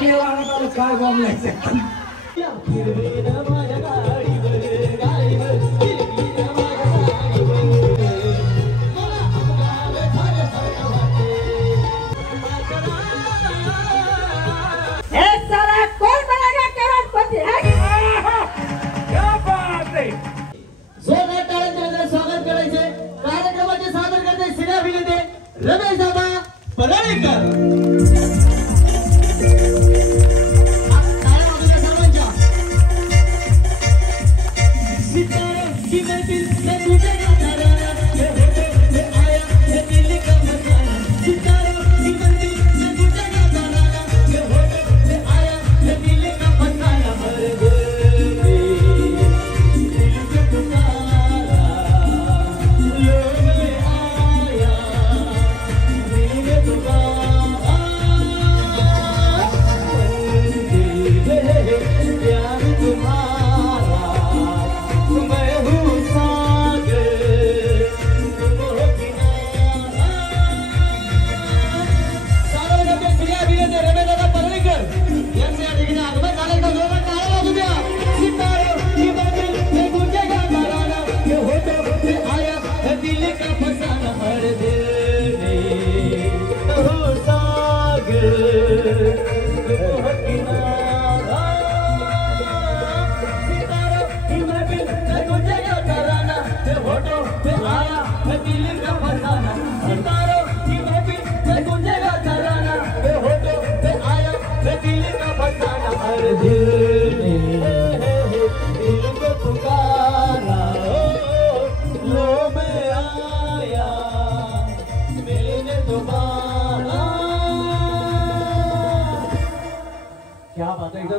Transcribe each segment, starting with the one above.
काय बोंबलायचं स्वागत करायचे कार्यक्रमाचे सादर करते सिने अभिनेते रमेश दादा पराळेकर।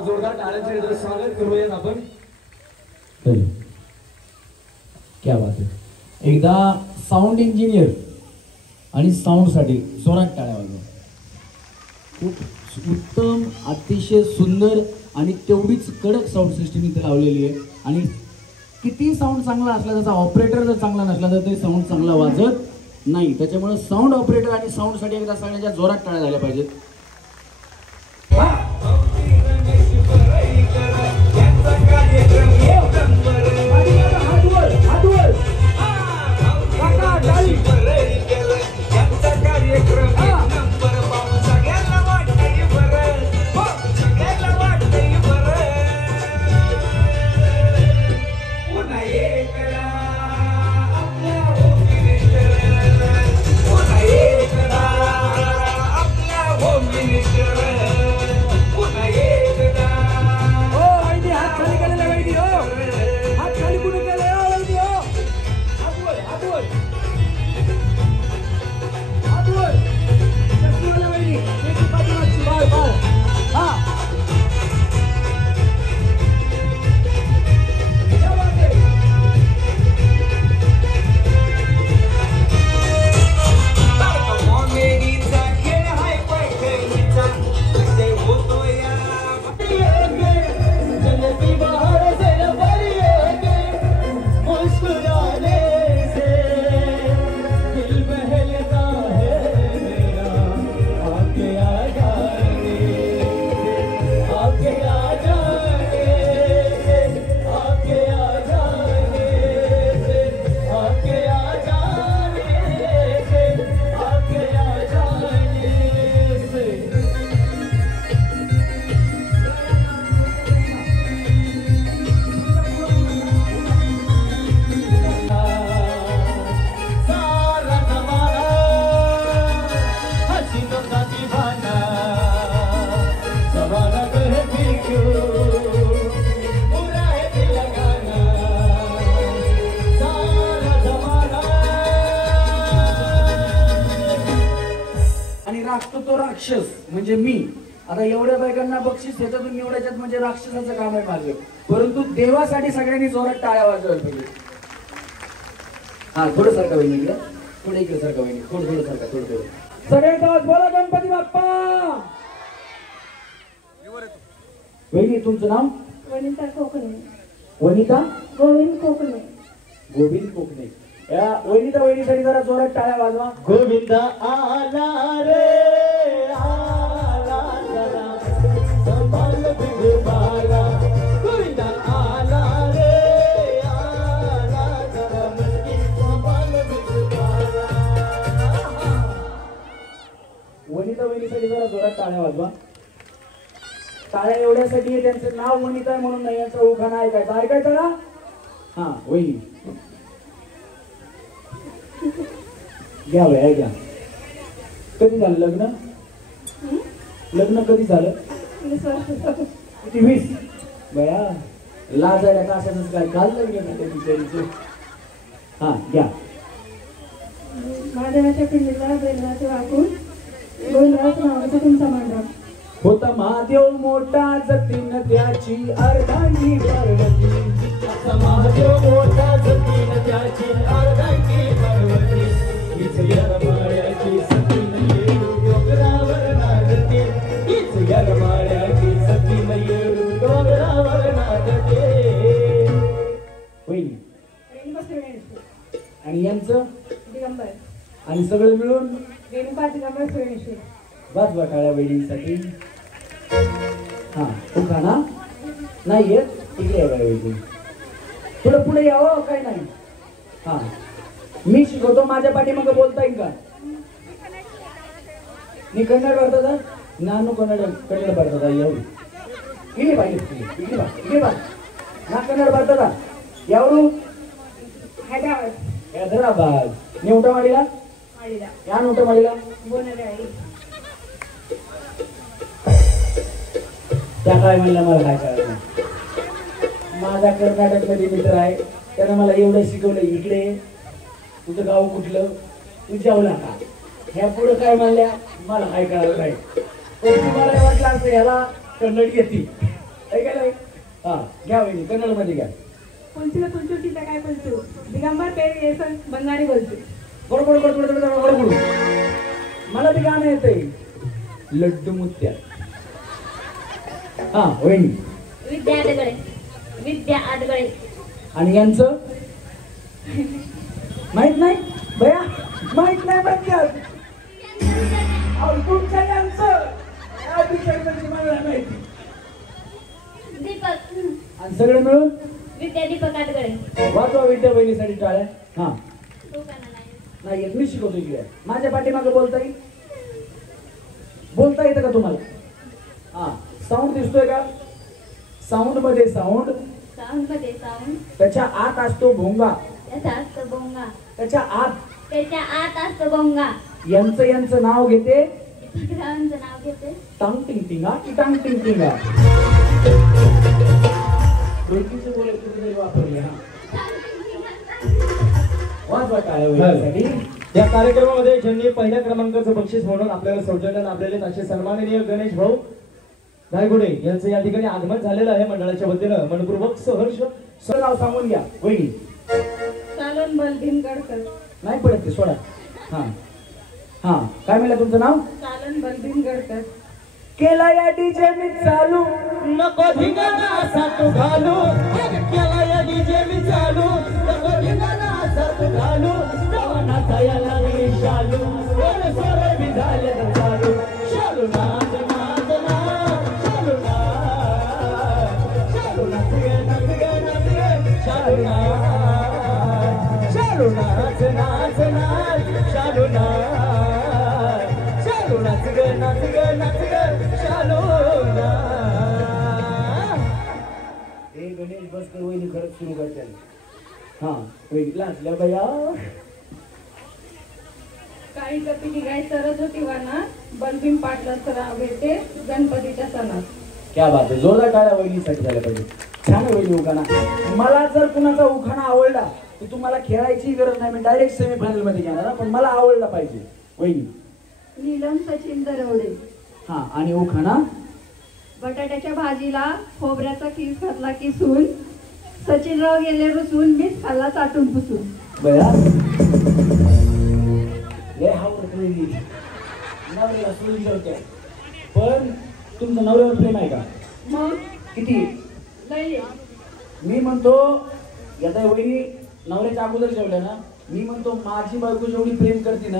जोरदार टाळ्यांचे स्वागत करूयात आपण। क्या बात आहे। एकदा साऊंड इंजिनियर आणि साऊंड साठी जोरात टाळ्या वाजवा। खूप उत्तम, अतिशय सुंदर आणि तेवढीच कडक साऊंड सिस्टीम इथे लावलेली आहे। आणि किती साऊंड चांगला असला, त्याचा ऑपरेटर जर चांगला नसला तर ते साऊंड चांगला वाजत नाही। त्याच्यामुळे साऊंड ऑपरेटर आणि साऊंड साठी एकदा सगळ्यांच्या जोरात टाळ्या झाल्या पाहिजेत। तो राक्षस म्हणजे मी। आता एवढ्या बायकांना बक्षीस त्याच्यातून निवडायच्यात म्हणजे राक्षसाचं काम आहे माझं। परंतु देवासाठी सगळ्यांनी जोरात टाळ्या वाजवायला पाहिजे। हा थोडं सारखा वहिनी इकडे, थोडं इकडे सारखा वहिनी, थोडं सारखा, थोडं सगळ्यांचा आवाज बोला गणपती बाप्पा। वहिनी तुमचं नाव? वनिता कोकणे। वनिता गोविंद कोकणे। गोविंद कोकणे। या वनिता वहिनीसाठी जरा जोरात टाळ्या वाजवा। गोविंदा आला रे आला जरा वाजवा. टाळ्या एवढ्यासाठी आहे, त्यांचं नाव वनिता आहे म्हणून नाही, यांचा उखाणा ऐकायचा ना. हा वहिनी घ्या वया घ्या. कधी झालं लग्न? लग्न कधी झालं? 20 वर्ष. किती 20? बया लाजायला का अशाच काय काल लग्न ना त्या बिचारीचं. हा घ्या. महादेवाच्या पिंडीला बेलवाचे वाकून गोविंदराज नावाचा तुमचा मांडव. होता महादेव मोठा जतीन त्याची अर्धांगी पार्वती. असा महादेव मोठा जतीन त्याची अर्धांगी पार्वती. हीच यरमाळ्याची सतीन येऊ डोंगरावर नागते. हीच यरमाळ्याची सतीन येऊ डोंगरावर नागते. वहिनी आणि यांचं दिगंबर आणि सगळं मिळून रेणुका दिगंबर सोयेश्वर. बस बटाळ्या वहिनीसाठी. हा उखाणा नाही येत इकडे या वहिनी. थोडं पुढे यावं काय नाही. हा मी शिकवतो, माझ्या पाठीमागं बोलता येईल का? मी कन्नड करता नानू कन्नड करता येऊ इकडे पाहिजे इकडे बा ना कन्नड करता यावरू हैदराबाद. नेवटा माडीला या नोटा माडीला त्या काय म्हणलं मला काय करायचं. माझा कर्नाटक मध्ये मित्र आहे, त्यानं मला एवढं शिकवलं. इकडे तुझं गाव कुठलं, तू जेवला का, ह्या पुढे काय म्हणल्या मला काय करायला नाही. तुम्हाला वाटलं असं ह्याला कन्नड येते काय नाही. हा घ्या वहिनी कन्नड मध्ये घ्या. पंचुला पंचुटीचा काय पंचू दिगंबर पेर येसन बंगाली बोलतो. बरोबर बरोबर मला ते गाणं येतंय लड्डू मुत्या. हा वहिनी विद्या आडगळे. आणि यांचं माहित नाही बया, माहित नाही बघ्या तुमच्या यांचं मला माहिती. दीपक आणि सगळे मिळून विद्या दीपक आडगळे. वाजवा विद्या बहिणीसाठी टाळ्या. हा उखाणा नाही. नाही मी शिकवतो इकडे. माझ्या पाठीमागे बोलता येतं का तुम्हाला? हा साऊंड दिसतोय का? साऊंड मध्ये साऊंड त्याच्या आत असतो भोंगा. त्याच्या आत असतो भोंगा. यांचं नाव घेते टांग टिंग टिंगा टांग टिंग टिंगा. डोकीचं बोल कुठेतरी वापरले. हा वाजवा टाळ्या. या कार्यक्रमामध्ये ज्यांनी पहिल्या क्रमांकाचं बक्षीस म्हणून आपल्याला सौजन्य लाभलेले असे सन्माननीय गणेश भाऊ धायगुडे यांचं या ठिकाणी आगमन झालेलं आहे. मंडळाच्या वतीनं मनपूर्वक सहर्ष नाव सांगून घ्या वहिनी. चालन बलभीम गडकर. नाही पडत ते सोडा. हा हा काय म्हणलं तुमचं नाव? चालन बलभीम गडकर. केला या डीजे मी चालू नको धिंगाणा असा तू घालू. केला या डीजे मी चालू नको धिंगाणा असा तू घालू. जवानाचा याला रे शालू वर सोरे बी झाले तर चालू. शालू नाच नाच नाच शालू नाच शालू नाच गे नाच गे नाच गे शालू नाच शालू नाच नाच नाच शालू नाच शालू नाच गे नाच गे नाच गे शालू नाच. हे गणेश बसकर वहिनी खरंच सुरू करते. हा वहिनी लाचल्या बया. काही कपिली गाय सरत होती वाना बलभीम पाटला सराव घेते गणपतीच्या सणात. क्या बात आहे. जोरदार टाळ्या वहिनीसाठी झाल्या पाहिजे. छान वहिनी उखाणा. मला जर कुणाचा उखाणा आवडला तर तुम्हाला खेळायची गरज नाही, मी डायरेक्ट सेमीफायनल मध्ये घेणार. पण मला आवडला पाहिजे वहिनी. नीलम सचिन दरवडे. हा आणि उखाणा बटाट्याच्या भाजीला खोबऱ्याचा किस घातला की सून सचिनराव गेले रुसून मीच खाल्ला चाटून पुसून. बया लय आवडत वहिनी. नवऱ्याला सोडून ठेवते. पण तुमचं नवऱ्यावर प्रेम आहे का? मग किती? लई. मी म्हणतो याचा वहिनी नवऱ्याच्या अगोदर जेवल्या ना. मी म्हणतो माझी बायको जेवढी प्रेम करते ना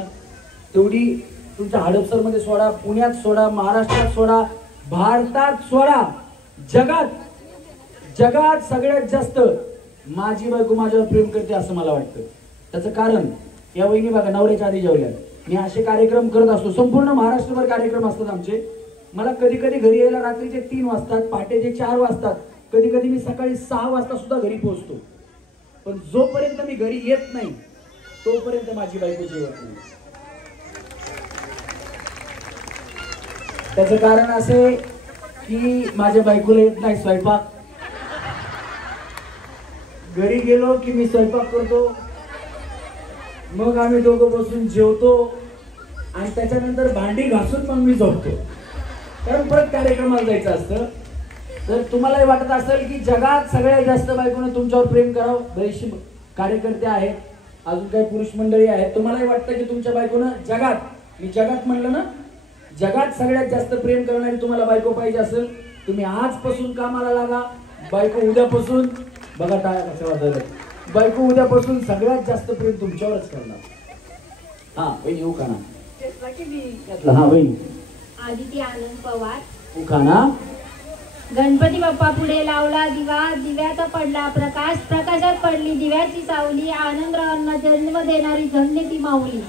तेवढी तुमच्या हडपसर मध्ये सोडा, पुण्यात सोडा, महाराष्ट्रात सोडा, भारतात सोडा, जगात सगळ्यात जास्त माझी बायको माझ्यावर प्रेम करते असं मला वाटतं. त्याचं कारण या वहिनी बघा नवऱ्याच्या आधी जेवल्या. मी असे कार्यक्रम करत असतो. संपूर्ण महाराष्ट्रभर कार्यक्रम असतात आमचे. मला कधी कधी घरी यायला रात्रीचे 3 वाजतात, पहाटेचे 4 वाजतात, कधी कधी मी सकाळी 6 वाजता सुद्धा घरी पोहोचतो. पण जोपर्यंत मी घरी येत नाही तोपर्यंत माझी बायको जेवत नाही. त्याचं कारण असे की माझ्या बायकोला येत नाही स्वयंपाक. घरी गेलो की मी स्वयंपाक करतो, मग आम्ही दोघं बसून जेवतो आणि त्याच्यानंतर भांडी घासून मग मी झोपतो, कारण परत कार्यक्रमाला जायचं असतं. तर तुम्हालाही वाटत असेल की जगात सगळ्यात जास्त बायकोने तुमच्यावर प्रेम करावं. बरेचसे कार्यकर्ते आहेत, अजून काही पुरुष मंडळी आहेत, तुम्हालाही वाटतं की तुमच्या बायकोनं जगात, मी जगात म्हणलं ना, जगात सगळ्यात जास्त प्रेम करणारी तुम्हाला बायको पाहिजे असेल, तुम्ही आजपासून कामाला लागा. बायको उद्यापासून, बघा टाळ्या कशा वाजवल्या, बायको उद्यापासून सगळ्यात जास्त प्रेम तुमच्यावरच करणार. हा वहिनी येऊ का ना? हा वहिनी. आदिती आनंद पवार. येऊ का ना? गणपती बाप्पा पुढे लावला दिवा, दिव्याचा पडला प्रकाश, प्रकाशात पडली दिव्याची सावली, आनंदरावांना जन्म देणारी धन्य ती माऊली.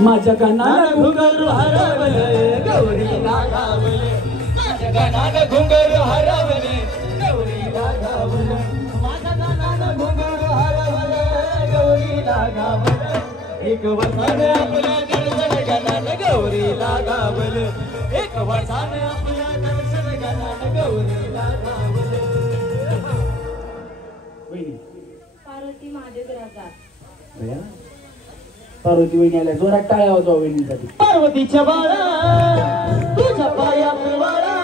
माझ्या कानाला घुंगरू हरवले गौरीला गावले, माझ्या कानाला घुंगरू हरवले गौरीला गावले, माझ्या कानाला घुंगरू हरवले गौरीला गावले. एक वर्षाने आपल्या दर्शन गणाला गौरीला गावले, एक वर्षाने आपल्या दर्शन गणाला गौरीला गावले. पार्वती महादेव राजा. पार्वती वहिनी आल्या, जोरात टाळ्या वाजवा वहिनीसाठी. पार्वतीच्या बाळा तुझ्या पायात वाळा,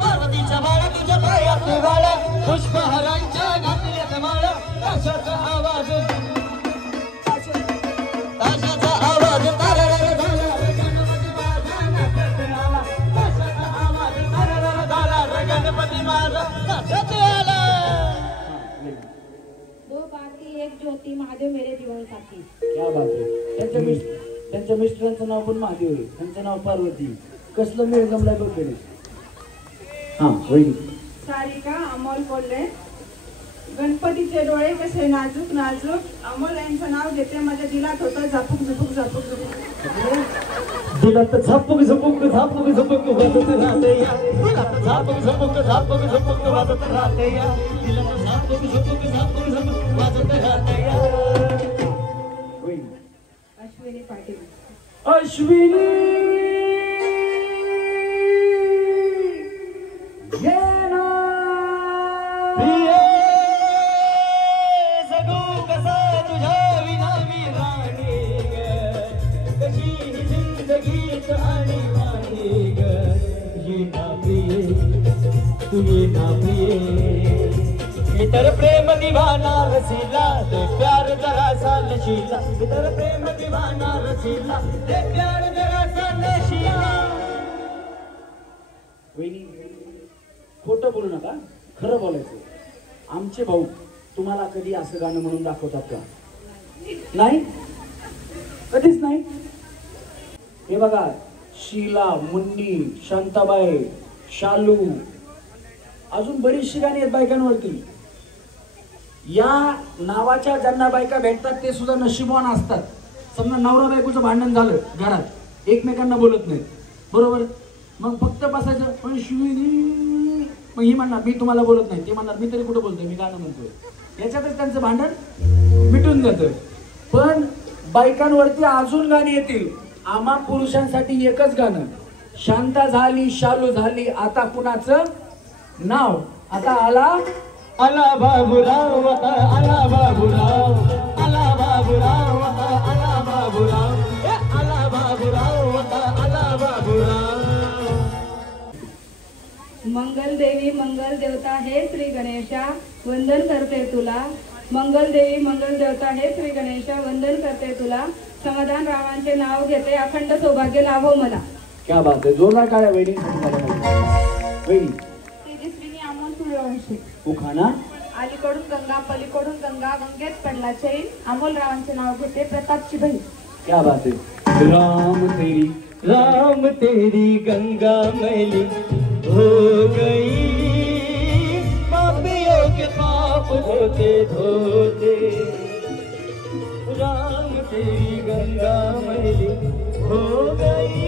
पार्वतीच्या बाळा तुझ्या पायात वाळा, पुष्पहारांच्या घातल्यात माळा, ताशाचा आवाज, ताशाचा आवाज ताररर झाला, गणपती माझा नाचत आला, ताशाचा आवाज ताररर झाला, गणपती माझा नाचत आला. दो बाती एक ज्योती महादेव मेरे जीवन साथी. क्या बात आहे. त्यांच्या मिस्टरांचं नाव पण महादेव आहे, त्यांचं नाव पार्वती. कसलं मेळ जमलाय बघ गणेश. हा वहिनी. सारिका अमोल कोल्हे. गणपतीचे डोळे कसे नाजूक नाजूक, अमोल यांचं नाव घेते माझ्या दिलात होतं झपूक झपूक झपूक झपूक. दिलात झपूक झपूक झपूक झपूक वाजत राहते या, दिलात झपूक झपूक झपूक झपूक वाजत राहते या, दिलात झपूक झपूक झपूक झपूक वाजत राहते या. अश्विनी पाटील. अश्विनी ये ना प्रिये जगू कसा तुझ्या विना मी राणी ग, कशी ही जिंदगीत आणि वाणी ग. ये ना प्रिये तू ये ना प्रिये, इतर प्रेम दीवाना रसीला दे प्यार जरा सा नशीला, इतर प्रेम दीवाना रसीला दे प्यार जरा सा नशीला. वहिनी खोटं बोलू नका, खरं बोलायचं. आमचे भाऊ तुम्हाला कधी असं गाणं म्हणून दाखवतात का? नाही, कधीच नाही. हे बघा, शीला, मुन्नी, शांताबाई, शालू, अजून बरीचशी गाणी आहेत बायकांवरती. या नावाच्या ज्यांना बायका भेटतात ते सुद्धा नशिबवान असतात. समजा नवरा बायकोचं भांडण झालं घरात, एकमेकांना बोलत नाहीत, बरोबर, मग फक्त बसायचं पण शिवी, मग ही म्हणणार मी तुम्हाला बोलत नाही, ते म्हणणार मी तरी कुठं बोलतोय, मी गाणं म्हणतोय. याच्यातच त्यांचं भांडण मिटून जातं. पण बायकांवरती अजून गाणी येतील. आम्हा पुरुषांसाठी एकच गाणं, शांता झाली, शालू झाली, आता कुणाचं नाव? आता आला आला बाबूराव, आता आला बाबूराव, आला बाबूराव, आता आला बाबूराव, आला बाबूराव, आता आला बाबूराव. मंगल देवी मंगल देवता हे श्री गणेशा, वंदन करते तुला. मंगल देवी मंगल देवता हे श्री गणेशा, वंदन करते तुला. समाधान रावांचे नाव घेते, अखंड सौभाग्य लाभो मला. क्या बात आहे. जोरदार टाळ्या वहिनी. वहिनी. तेजस्विनी अमोल सूर्यवंशी. उखाणा. अलीकडून गंगा पलीकडून गंगा, गंगेत पडला चैन, अमोल रावांचे नाव घेते, प्रतापची बहीण. क्या बात आहे. राम तेरी गंगा मैली हो गई, पापियों के पाप धोते धोते. राम तेरी गंगा मैली हो गई,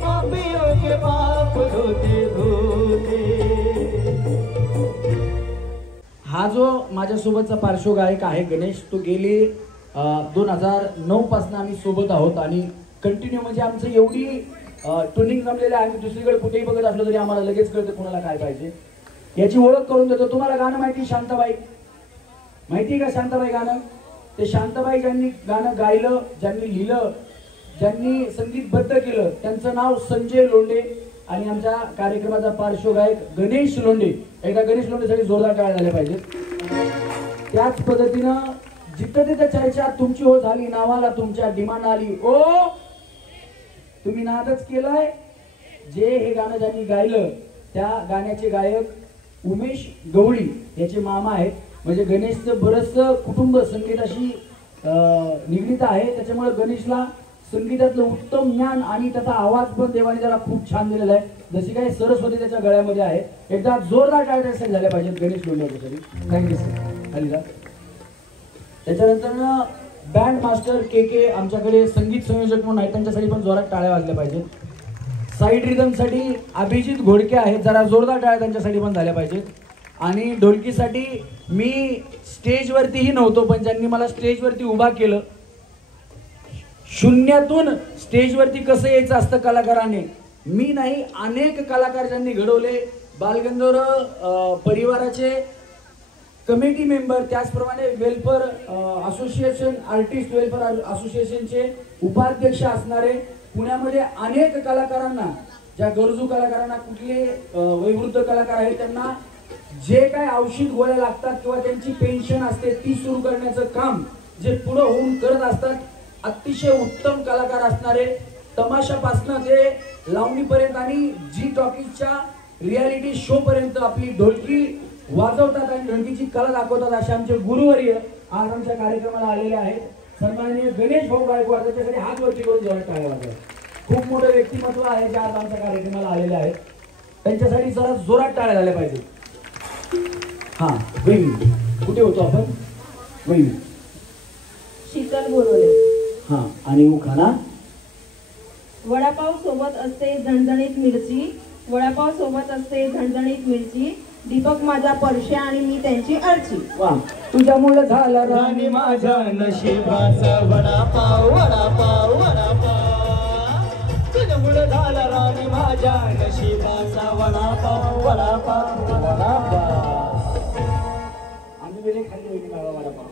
पापियों बाप धोते धोते. हा जो माझ्यासोबतचा पार्श्वगायक आहे गणेश, तो गेले 2009 पासून आम्ही सोबत आहोत आणि कंटिन्यू म्हणजे आमचं एवढी ट्युनिंग जमलेलं आहे. आम्ही दुसरीकडे कुठेही बघत असलो तरी आम्हाला लगेच कळतं कुणाला काय पाहिजे. याची ओळख करून देतो. तुम्हाला गाणं माहिती शांताबाई? माहिती का शांताबाई गाणं? ते शांताबाई ज्यांनी गाणं गायलं, ज्यांनी लिहिलं, ज्यांनी संगीतबद्ध केलं, त्यांचं नाव संजय लोंढे आणि आमच्या कार्यक्रमाचा पार्श्वगायक गणेश लोंढे. एकदा गणेश लोंढेसाठी जोरदार टाळ्या झाल्या पाहिजेत. त्याच पद्धतीनं जिथं तिथं चर्चा तुमची हो झाली, नावाला तुमच्या डिमांड आली. ओ तुम्ही नादच केलाय. जे हे गाणं ज्यांनी गायलं त्या गाण्याचे गायक उमेश गवळी याचे मामा आहेत. म्हणजे गणेशचं बरंचसं कुटुंब संगीताशी निगडीत आहे. त्याच्यामुळे गणेशला संगीतातलं उत्तम ज्ञान आणि त्याचा आवाज पण देवाने त्याला खूप छान दिलेला आहे. जशी काही सरस्वती त्याच्या गळ्यामध्ये आहे. एकदा जोरदार टाळ्या त्यासाठी झाल्या पाहिजेत गणेश लोंढेसाठी. Thank you sir. हल्ला त्याच्यानंतर बँड मास्टर के आमच्याकडे संगीत संयोजक म्हणून आहेत, त्यांच्यासाठी पण जोरात टाळ्या वाजल्या पाहिजेत. साईड रिदमसाठी अभिजित घोडके आहेत, जरा जोरदार टाळ्या त्यांच्यासाठी पण झाल्या पाहिजेत. आणि ढोलकीसाठी मी स्टेजवरतीही नव्हतो, पण ज्यांनी मला स्टेजवरती उभा केलं, शून्यातून स्टेजवरती कसं यायचं असतं कलाकाराने, मी नाही अनेक कलाकार ज्यांनी घडवले. बालगंधर्व परिवाराचे कमिटी मेंबर, त्याचप्रमाणे वेलफेअर असोसिएशन, आर्टिस्ट वेलफेअर असोसिएशनचे उपाध्यक्ष असणारे, पुण्यामध्ये अनेक कलाकारांना, ज्या गरजू कलाकारांना, कुठले वयोवृद्ध कलाकार आहेत त्यांना जे काय औषध गोळ्या लागतात किंवा त्यांची पेन्शन असते ती सुरू करण्याचं काम जे पुढे होऊन करत असतात, अतिशय उत्तम कलाकार असणारे, तमाशापासनं ते लावणीपर्यंत आणि जी टॉकीजच्या रियालिटी शो पर्यंत आपली ढोलकी वाजवतात आणि ढोलकीची कला दाखवतात असे आमचे गुरुवर्य आज आमच्या कार्यक्रमाला आलेले आहेत. सन्माननीय गणेश भाऊ गायकवाड, त्याच्यासाठी हात वरती करून जोरात टाळ्या वाजवा. खूप मोठं व्यक्तिमत्व आहे जे आज आमच्या कार्यक्रमाला आलेले आहेत, त्यांच्यासाठी जरा जोरात टाळ्या झाल्या पाहिजे. हा वहिनी कुठे होतो आपण? वहिनी शीतल बोलवले. हा आणि उखाणा. वडापाव सोबत असते झणझणीत मिरची, वडापाव सोबत असते झणझणीत मिरची, दीपक माझा परश्या आणि मी त्यांची अर्ची. वा, तुझ्यामुळे झाला राणी माझ्या नशिबाचा वडापाव वडापाव वडापाव, तुझ्यामुळे झाला राणी माझ्या नशिबाचा वडापाव वडापाव वडापाव. आम्ही वेळे खाली होईल बाबा वडापाव.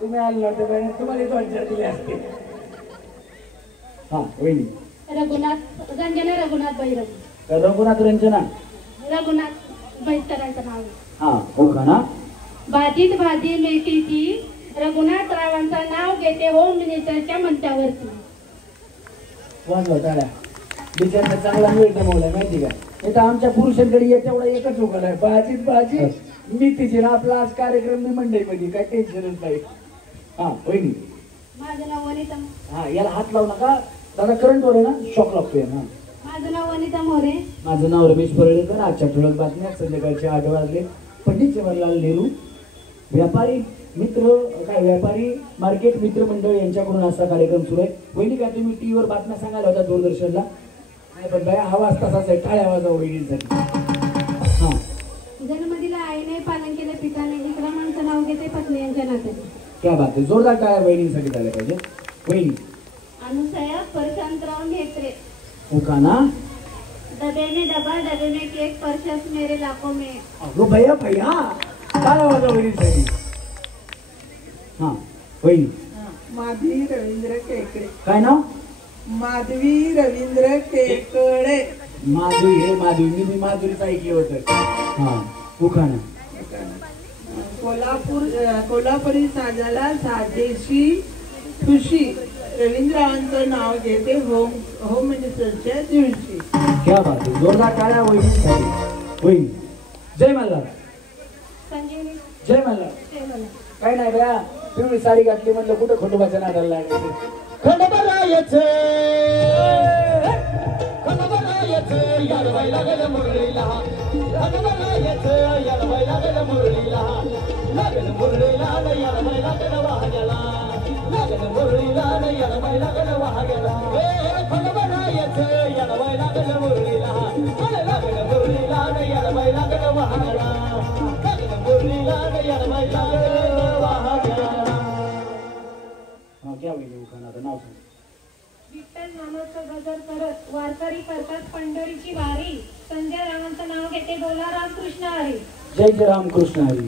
तुम्ही आले नव्हते, तुम्हाला दोन चार दिले असते. हा वहिनी. रघुनाथ रंजना रघुनाथ बैरग. रघुनाथ रंजना रघुनाथ बैसकरांचं नाव. हा उखाणा. भाजीत भाजी मेथीची, रघुनाथ रावांचं नाव घेते होम मिनिस्टरच्या मंचावरती. वाजवा टाळ्या. बिचारचा चांगला वेळ जमवलाय माहिती का? आता आमच्या पुरुषांकडे तेवढा एकच उखाणा आहे, भाजीत भाजी मेथीची. ना आपला आज कार्यक्रम मी मंडईमध्ये, काय टेन्शनच नाही. हा वहिनी. माझं नाव वनिता. हा याला हात लावू नका दादा, करंट वर आहे ना, शॉक लागतोय ना. माझं नाव वनिता मोरे. माझं नाव रमेश परळेकर. आजच्या ठळक बातम्या संध्याकाळचे 8 वाजले. पंडित जवाहरलाल नेहरू व्यापारी मित्र व्यापारी मार्केट मित्र मंडळ यांच्याकडून असा कार्यक्रम सुरू आहे. वहिनी काय तुम्ही टीव्हीवर बातम्या सांगायला होता दूरदर्शनला? नाही पण बाया हा वाजता असाच आहे. टाळ्या वाजवा वहिनींसाठी. हा. जन्मदिला आईने पालन केले पिताने, विक्रमांचं नाव घेते पत्नी यांच्या नात्याने. क्या बात आहे. जोरदार टाळ्या वहिनींसाठी झाल्या पाहिजे. वहिनी. अनुसया परशांतराव मेत्रे. उखाणा. डबे में डबा डबे में केक, परशस मेरे लाखों में. अगो भैया भैया टाळ्या वाजवा वहिनींसाठी. हा वहिनी. माधवी रवींद्र केकडे. काय नाव? माधवी रवींद्र केकडे. माधुरी हे माधुरी मी माधुरीचं ऐकलं होतं. हा उखाणा. कोल्हापुरी साजाला साजेशी खुशी, रवींद्रावांचं नाव घेते होम मिनिस्टरच्या दिवशी. क्या बात आहे. जोरदार टाळ्या वहिनींसाठी. वहिनी. जय मल्हार. संजीवनी. जय मल्हार. जय मला. काय नाही बया, पिवळी साडी घातली म्हणलं कुठं खंडोबाच्या नादाला लागायचं. खंडोबारायचं खंडोबारायचं याडवाय लागलं मुरळीला, खंडोबारायचं याडवाय लागलं मुरळीला, लागलं मुरळीला न याडवाय लागलं वाहग्याला, लागलं मुरळीला न याडवाय लागलं वाहग्याला. खंडोबारायचं याडवाय लागलं मुरळीला, पंढरीची वारी संजय रावांचं नाव घेते बोला रामकृष्ण हरी. जय जय रामकृष्ण हरी.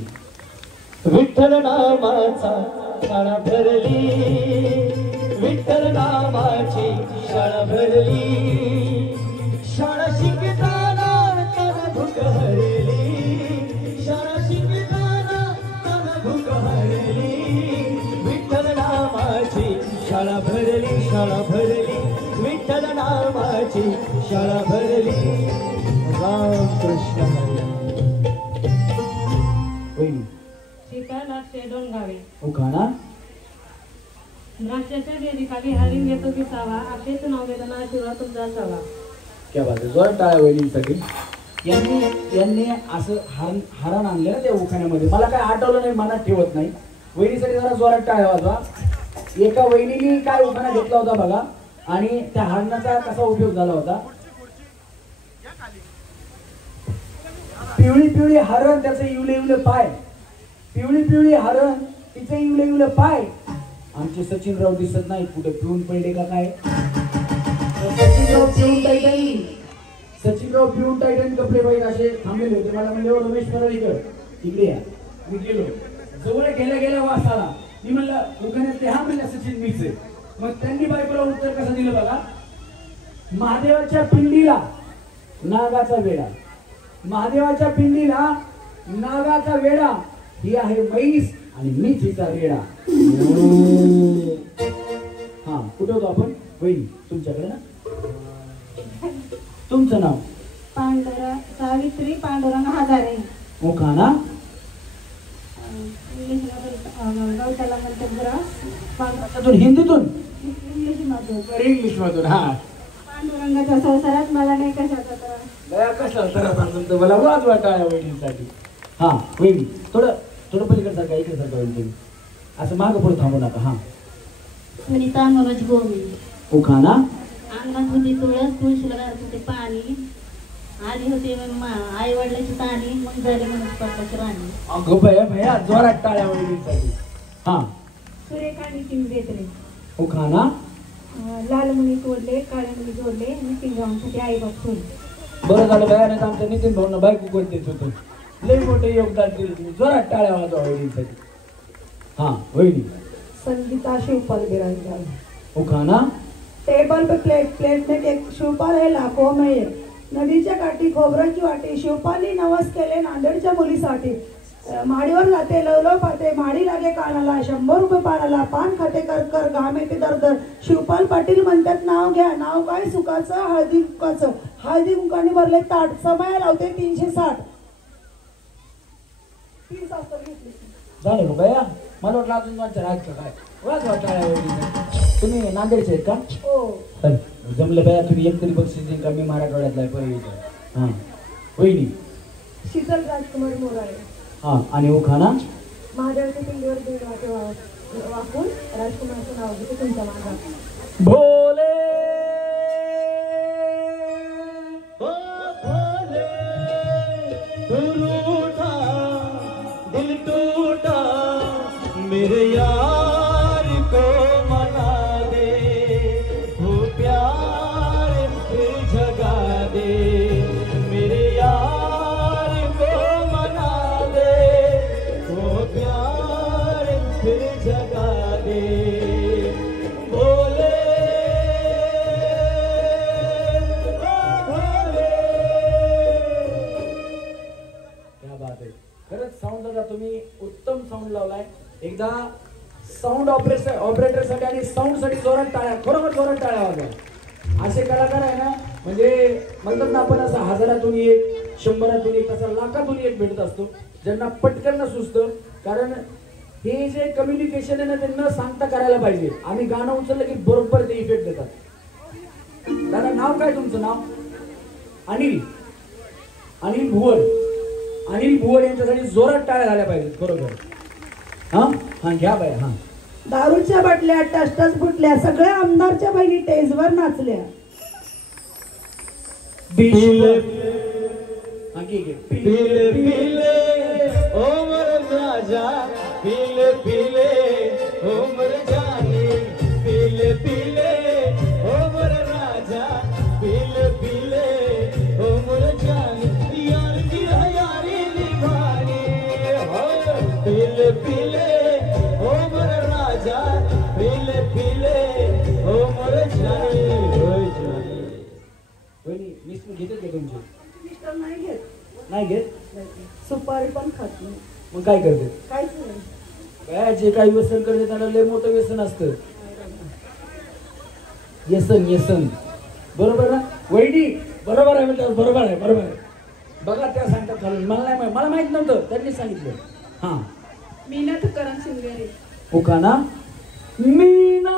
विठ्ठल नामाचा शाळा भरली, विठ्ठल नामाची शाळा भरली, शाळा शिकताना तन भूक हरली, शाळा शिकताना तन भूक हरली, विठ्ठल नामाची शाळा भरली, शाळा भरली, विठ्ठल नामाची शाळा भरली. रामकृष्ण हरी. वहिनी सीता लागते दोन गावे उखाणा. द्राक्षाच्या वेदिकाली हरिण घेतो पिसावा असेच नाव वेदना आशीर्वाद तुमचा असावा. क्या बात आहे. जोरात टाळ्या वहिनींसाठी. यांनी असं हारण आणलं ना त्या उखाण्यामध्ये. मला काय आठवलं नाही, मनात ठेवत नाही. वहिनीसाठी जरा जोरात टाळ्या वाजवा. एका वहिनीने काय उखाणा घेतला होता बघा आणि त्या हरणाचा कसा उपयोग झाला होता. पिवळी पिवळी हरण त्याचे इवले इवले पाय, पिवळी पिवळी हरण तिचे इवले इवले पाय. आमचे सचिनराव दिसत नाही, कुठे पिऊन पडले का काय. सचिनराव पिऊन टायटन कपडे पाहिजे असे थांबलेले होते. मला म्हणजे रमेश पराडीकर तिकडे या. मी गेलो जवळ गेल्या गेल्या वास आला. मी म्हणलं उखाण्यात हा म्हणलं सचिन मीच आहे. मग त्यांनी बायकोला उत्तर कसं दिलं बघा. महादेवाच्या पिंडीला नागाचा वेडा, महादेवाच्या पिंडीला नागाचा वेडा, ही आहे म्हैस आणि मी तिचा रेडा. हा कुठे होतो आपण. वहिनी तुमच्याकडे ना. तुमचं नाव. सावित्री पांडुरंग हजारे. उखाणा. गवताला म्हणतात हिंदीतून इंग्लिश मधून. हा पांडुरंगाच्या संसारात मला नाही कशाचा त्रास. कशा तर मला वाजवा टाळ्या वहिनीसाठी. हा वहिनी थोडं थोडं पलीकडे सारखा इकडे सारखा वहिनी असं मागं पुढे थांबू नका. हा सुनीता मनोज गोमी. उखाणा. अंगणात होती तुळस, तुळशीला घालत होते पाणी, आली होती आई वडिलाची ताणी, मग झाली म्हणून पप्पाची राणी. अगं भया भया जोरात टाळ्या वहिनीसाठी. हा सुरेखानी चिंबेत्रे. उखाणा. लाल मुनी तोडले, काळे मुनी जोडले, नितीन रावांसाठी आई बाप सोडले. बरं झालं भया नाही तर आमच्या नितीन भाऊंना बायको कोणतेच होतं. लई मोठे योगदान दिले तुम्ही. जोरात टाळ्या वाजवा वहिनीसाठी. हा वहिनी. संगीता शिवपाल बिराजदार. उखाणा. टेबल पे प्लेट, प्लेट में केक. शिवपाल हे लाखो में एक. नदीच्या काठी खोबऱ्याची वाटी, शिवपालनी नवस केले नांदेडच्या मुलीसाठी. माडीवर जाते लवलव पाते, माडी लागे कानाला, 100 रुपये पानाला, पान खाते कर कर, घाम येते दरदर. शिवपाल पाटील म्हणतात नाव घ्या, नाव काय सुखाचं हळदी कुंकाचं. हळदी कुंकाने भरले ताट, समय लावते 360. 3 तास घेतली. झालं का भया. मला वाटलं अजून माझ्या राग का काय. वाजवा टाळ्या वहिनीसाठी. तुम्ही नांदेडचे आहेत का. हो जमलं भया. तुम्ही एक तरी बक्षीस देईन का. मी मराठवाड्यातला आहे परळीचा. हा वहिनी. शीतल राजकुमार मोराळे. हा आणि उखाणा. महादेवाच्या पिंडीवर दीड वाटे वाकून राजकुमारचं नाव घेते तुमच्या मागा. भोले ओ भोले रूठा दिल टूटा, मेरे यार को मना दे, वो प्यार फिर जगा दे, मेरे यार को मना दे, वो प्यार फिर जगा दे. भोले क्या बात आहे. खरंच साऊंड दादा तुम्ही उत्तम साऊंड लावलाय. एकदा साऊंड ऑपरेटर साठी आणि साऊंड साठी जोरात टाळ्या. खरोखर जोरात टाळ्या वाजवा. असे कलाकार आहे ना म्हणजे म्हणतात ना आपण असं 1000तून एक, 100तून एक, तसा लाखातून एक भेटत असतो ज्यांना पटकन सुचतं. कारण हे जे कम्युनिकेशन आहे ना ते न सांगता करायला पाहिजे. आम्ही गाणं उचललं की बरोबर ते इफेक्ट देतात. दादा नाव काय तुमचं नाव. अनिल. अनिल भुवड. अनिल भुवड यांच्यासाठी जोरात टाळ्या झाल्या पाहिजेत बरोबर. हा हा घ्या बाय. हा दारूच्या बाटल्या टस्टच फुटल्या, सगळ्या आमदारच्या बहिणी टेजवर नाचल्या. पीले पीले पीले उमर राजा, पीले पीले उमर जानी, पीले पीले उमर राजा, पीले पीले घेतात का तुमचे? मिस्टर नाही घेत, नाही घेत. सुपारी पण खात नाही, मग काय करते? काहीच नाही. काय जे काही व्यसन करते त्याला लय मोठं व्यसन असतं. व्यसन बरोबर ना वहिनी? बरोबर आहे म्हणतात. बरोबर आहे. बघा त्या सांगतात खालून. मला नाही माहित, मला माहित नव्हतं, त्यांनी सांगितलं. हा मीना तुकाराम शिंगरे. पुकाना मीना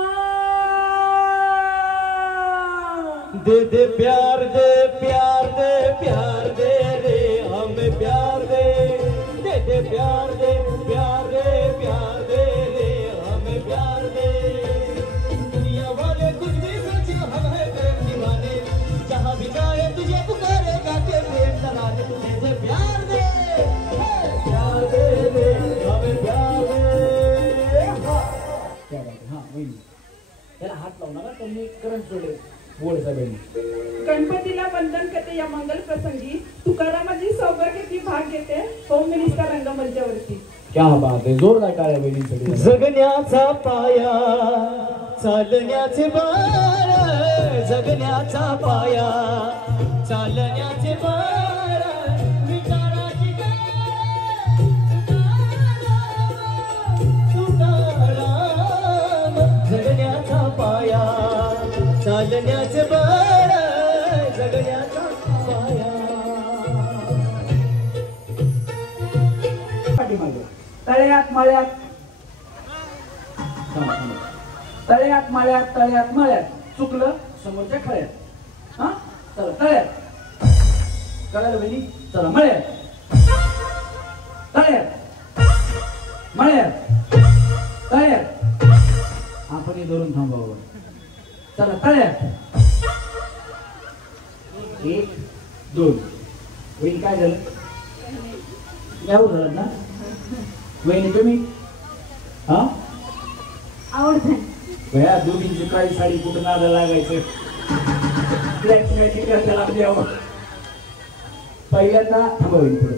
दे प्यार दे रे हमें प्यार दे प्यार दे रे हमें प्यार दे. दुनिया वाले कुछ भी सोचे हम है प्रेम दीवाने, जहाँ भी जाए तुझे पुकारे गाते प्रेम तराने. तुझे दे प्यार दे रे हमें प्यार दे. क्या बात है. हा वहिनी त्याला हात लावणार त्यांनी करंट सोडले. बोल साहेबांनी. गणपतीला वंदन करते या मंगल प्रसंगी तुकारामाची सौभाग्याची भाग घेते होम मिनिस्टर रंगमंचावरती. क्या बात आहे. जोरदार टाळ्या बहिणींसाठी. जगण्याचा पाया चालण्याचे बाळ, जगण्याचा पाया चालण्याचे बाळ. विचाराची तुकाराम, जगण्याचा पाया चालण्याचे बाळ, जगण्याचा पाया. पाठीमागे तळ्यात मळ्यात तळ्यात मळ्यात चुकलं समोरच्या खळ्यात. हा चला तळ्यात. कळालं बहिणी? चला मळ्यात आपण हे धरून थांबावं. चला तळ्यात. 1 2. वहिनी काय झालं? यावर झालं ना वहिनी तुम्ही? हा आवडत भया दोघींची काळी साडी कुठं नादा लागायचं. पहिल्यांदा थांबा वहिनी पुढे.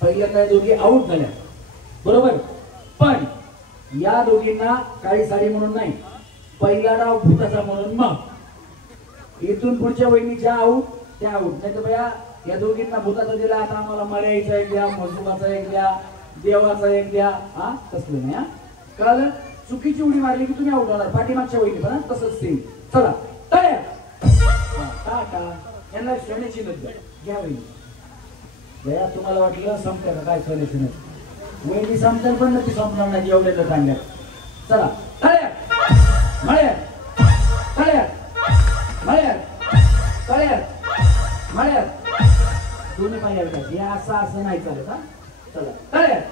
पहिल्यांदा दोघी आऊट झाल्या बरोबर, पण या दोघींना काळी साडी म्हणून नाही, पहिला डाव भूताचा म्हणून. मग इथून पुढच्या वहिनीच्या आऊट त्या आऊट. नाही तर भया या दोघींना भूताचा दिला, आता आम्हाला मर्यायचा एक द्या, मजुबाचा एक द्या, देवाचा एक द्या. हा तसलं नाही. हा कळलं? चुकीची उडी मारली की तुम्ही आऊट होणार. पाठीमागच्या वहिनी पण तसंच सेम. चला तळ्या. टाटा. यांना सोन्याची नद घ्या वहिनी. भया तुम्हाला वाटलं संपतं का काय सोन्याची नद? वहिनी संपतात पण नक्की संपणार नाही एवढ्या सांगण्यात. चला तळ्या मळ्यात दोन्ही पाहिजे हे असं नाही चालत. हा चला तळ्यात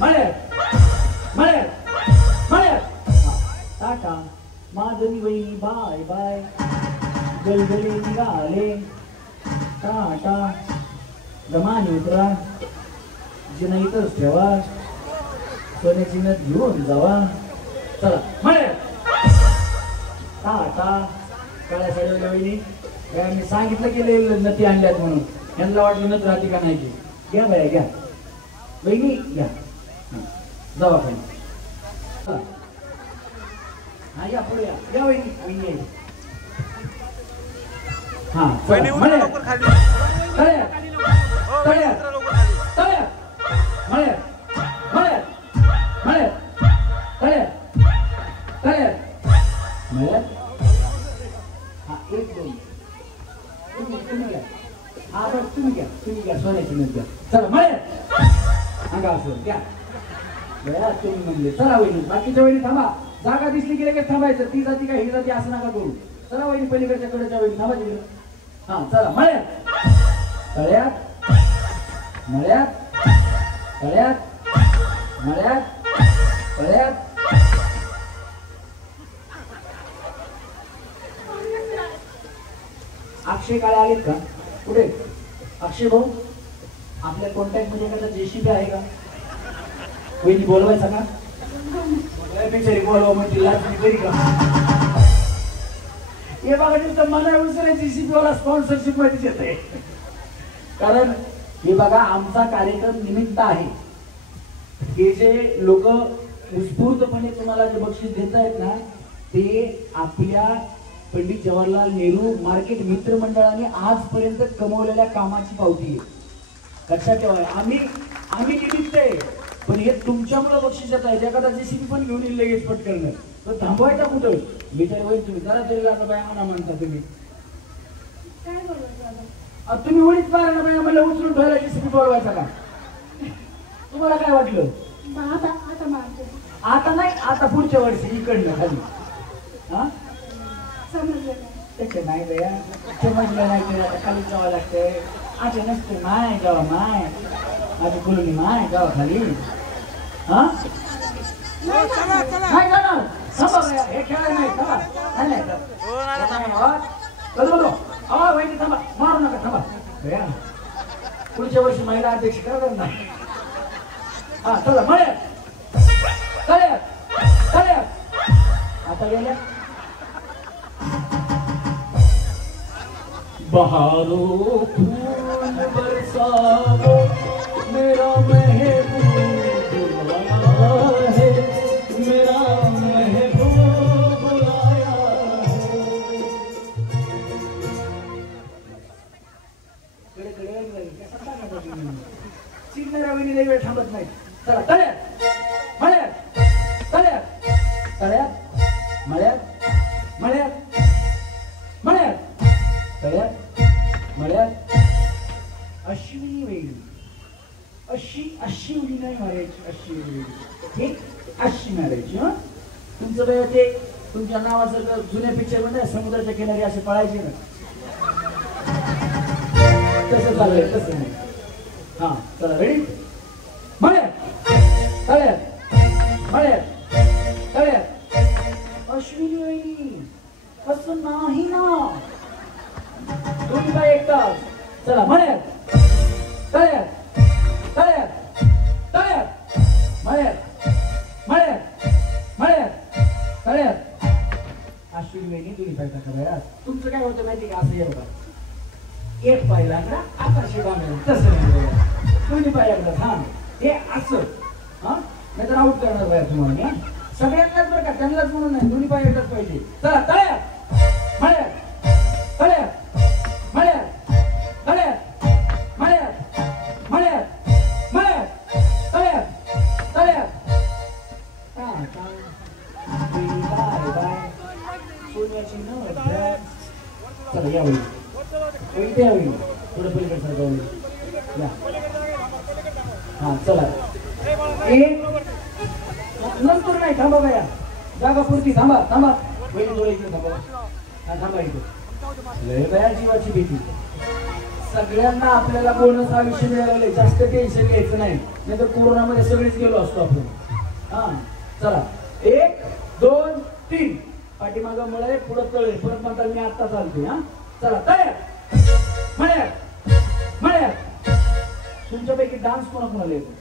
मळ्यात. टाटा. माधवी वहिनी बाय बाय. गलगले निघाले. टाटा. दमाने उतरा. जिना इथंच ठेवा. सोन्याची नद घेऊन जावा. चला मळ्यात. टाटा. काळ्या साडीवाल्या वहिनी मी सांगितलं की नती आणल्यात म्हणून. यांना वाटलं नत राहते का नाही की. घ्या बाया घ्या वहिनी घ्या. जावा पाहिजे. हा या पुढे या वहिनी. वहिनी हा मळ्यात हा 1 2. तुम्ही घ्या सोन्याची नद घ्या. चला मळ्यात. अंगा असं घ्या बया तुम्ही म्हणले. चला वहिनी. बाकीच्या वहिनी थांबा. जागा दिसली की लगेच थांबायचं. ती जाती का ही जाती असं नका करू. चला वहिनी पलीकडच्या कडेच्या वहिनी थांबा तिकडे. हा चला मळ्यात अक्षय काळे आलेत का? कुठे अक्षय भाऊ? आपल्या कॉन्टॅक्ट मध्ये एखादा जेसीबी आहे का? वहिनी बोलवायचा का? बिचारी बोलवा म्हणजे लाजरी का? हे बघा नुसतं मला उचलाय जेसीबी वाला स्पॉन्सरशिप मध्ये येते. कारण हे बघा आमचा कार्यक्रम निमित्त आहे. हे जे लोक उत्स्फूर्तपणे तुम्हाला जे बक्षीस देत आहेत ना ते आपल्या पंडित जवाहरलाल नेहरू मार्केट मित्र मंडळाने आजपर्यंत कमवलेल्या कामाची पावती आहे. लक्षात ठेवा, आम्ही निमित्त आहे, पण हे तुमच्यामुळे बक्षीस येत आहे. एखादा जेसीबी पण घेऊन येईल लगेच पटकन, तर थांबवायचा कुठं? मी तर होईल तुम्ही जरा तरी लागला बाय आणा म्हणता तुम्ही. तुम्ही वळीच पाहिलं ना बाय, आम्हाला उचलून ठेवायला जेसीबी बोलवायचा का? तुम्हाला काय वाटलं? आता नाही, आता पुढच्या वर्षी इकडनं खाली. हा त्याचे नाही बया, समजलं नाही तरी आता खाली जावं लागतंय. आता नसते माय जावा माय, आता बोलून माय जावा खाली. हा नाही जाणार, थांबा बया, हे खेळायला नाही, थांबा. नाही वहिनी थांबा, मारू नका, थांबा बया. पुढच्या वर्षी महिला अध्यक्ष करणार नाही. हा चला मळ्या चल्या चल्या आता गेल्या. बहारो फूल बरसाओ मेरा महबूब आया है, मेरा महबूब आया है. चिडणाऱ्या वहिनी वेळ थांबत नाही. चला तळ्या मळ्यात तळ्यात तळ्यात मळ्यात मळ्यात मळ्यात तळ्यात मळ्यात. अश्विनी वेळी अशी उडी नाही मारायची, अशी वेळी हे अशी मारायची. हा तुमचं बाय ते तुमच्या नावाचं जुन्या पिक्चर मध्ये समुद्राच्या किनारी असे पळायचे ना, तसं चाललंय, तसं नाही. हा चला रेडी. मळ्यात तळ्यात मळ्यात तळ्यात. अश्विनी वहिनी असं नाही ना, तुम्ही काय एकटाच. चला मळ्यात तळ्यात तळ्यात तळ्यात मळ्यात मळ्यात मळ्यात तळ्यात. अश्विनी वहिनी तुम्ही पाहिजे का? तुमचं काय होतं माहिती का? असं येऊ का, एक पाय लागला आता शिवा तसं नाही, दोन्ही पाय लागला. हा हे असं, हा नाहीतर आउट करणार बाया तुम्हाला. सगळ्यांनाच बरं का, त्यांनाच म्हणून नाही, दोन्ही पाय एकच पाहिजे. चला तळ्यात मळ्यात तळ्यात मळ्यात तळ्यात मळ्यात मळ्यात मळ्यात तळ्यात तळ्यात. बाय बाय सोन्याची न. चला या वही इथे यावी, थोडं पलीकडे सरका. हा चला एक नंतर नाही, थांबा बाया, जागा पुरती थांबा थांबा. वहिनी थोडं इकडे थांबा. हा थांबा इथे. लय बाया जीवाची भीती. सगळ्यांना आपल्याला बोनस हा विषय मिळाला, जास्त टेन्शन घ्यायचं नाही, नाही तर कोरोनामध्ये सगळेच गेलो असतो आपण. हा चला 1 2 3 पाठीमागं मळे, पुढं तळे, परत म्हणतात मी आत्ता चालते. हा चला तयार मळ्यात मळ्यात. तुमच्यापैकी डान्स कोणाकोणाला येतो?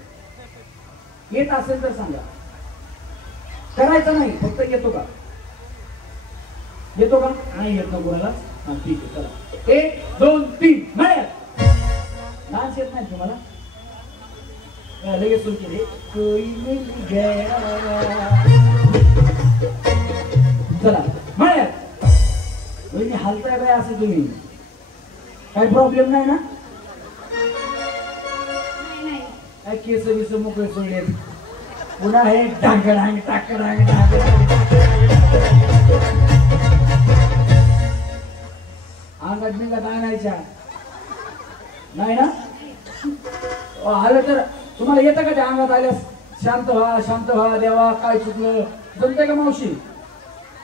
येत असेल तर सांगा. करायचं नाही, फक्त येतो का? येतो का? नाही येत ना कोणाला? हा ठीक आहे चला 1 2 3 मळ्यात. डान्स येत नाही तुम्हाला? लगेच सुरू केले. चला मळ्यात. वहिनी हालताय बाय असे तुम्ही, काही प्रॉब्लेम नाही ना? काय केस बिस मोकळे सोडले, पुन्हा हे टाकडांग टाकडांग अंगात बिंगात आणायच्या नाही ना? आलं तर तुम्हाला येतं का त्या अंगात आल्यास? शांत व्हा देवा, काय चुकलं जमतंय का मावशी?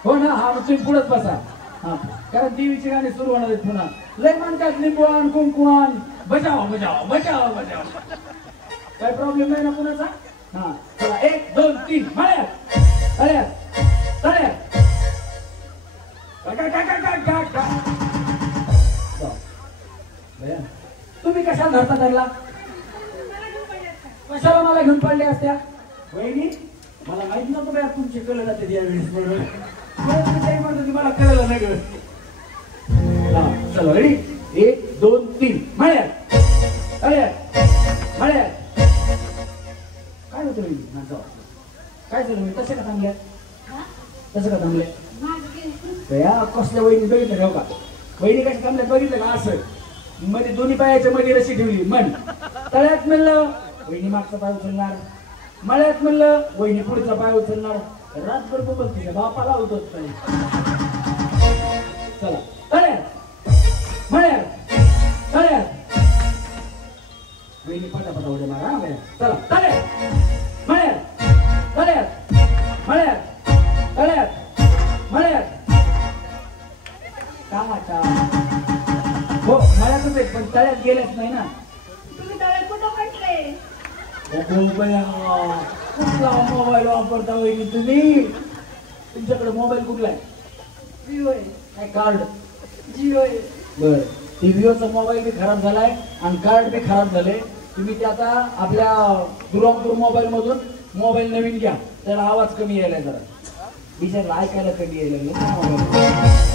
हो ना? हा तुम्ही पुढंच बसा. हा कारण देवीची गाणी सुरू होणार आहेत पुन्हा. लय म्हणतात लिंबवान कुंकुवान बजाव बजाव बजाव बजाव. काय प्रॉब्लेम नाही ना कुणाचा? हा चला 1 2 3 मळ्यात तळ्यात तळ्यात. तुम्ही कशा धरता धरला? कशाला मला घेऊन पडले असत्या? वहिनी मला माहित नव्हतं बाया तुमचे कळलं जाते यावेळेस म्हणून. मला कळलं नाही ग. चला रेडी 1 2 3 मळ्यात तळ्यात मळ्यात. काय होतं काय झालं? तसे का थांबल्या? तसं का थांबले? कसला असल्या वहिनी बघितलं का? वहिनी कशा थांबल्यात बघितलं का? असं मध्ये दोन्ही पायाच्या मध्ये रशी ठेवली. मन तळ्यात म्हणलं वहिनी मागचा पाय उचलणार, मळ्यात म्हणलं वहिनी पुढचा पाय उचलणार. रातभर बघ तुझ्या बापाला होतो. चला तळ्यात मळ्यात तळ्यात वहिनी पटापटा उड्या मारा. चला तळ्यात मळ्यात तळ्यात मळ्यात तळ्यात मळ्यात कामाचा हो मळ्यातच आहे पण तळ्यात गेलेच नाही ना. तुम्ही तळ्यात कुठं म्हटले? कुठला मोबाईल वापरता वहिनी तुम्ही? तुमच्याकडे मोबाईल कुठला आहे? विवो आहे. काय कार्ड? जिओ आहे. बर ती विवोचा मोबाईल बी खराब झालाय आणि कार्ड बी खराब झाले. तुम्ही ते आता आपल्या दुरांपूर मोबाईल मधून मोबाईल नवीन घ्या. त्याला आवाज कमी यायला जरा विचारला ऐकायला कमी यायला.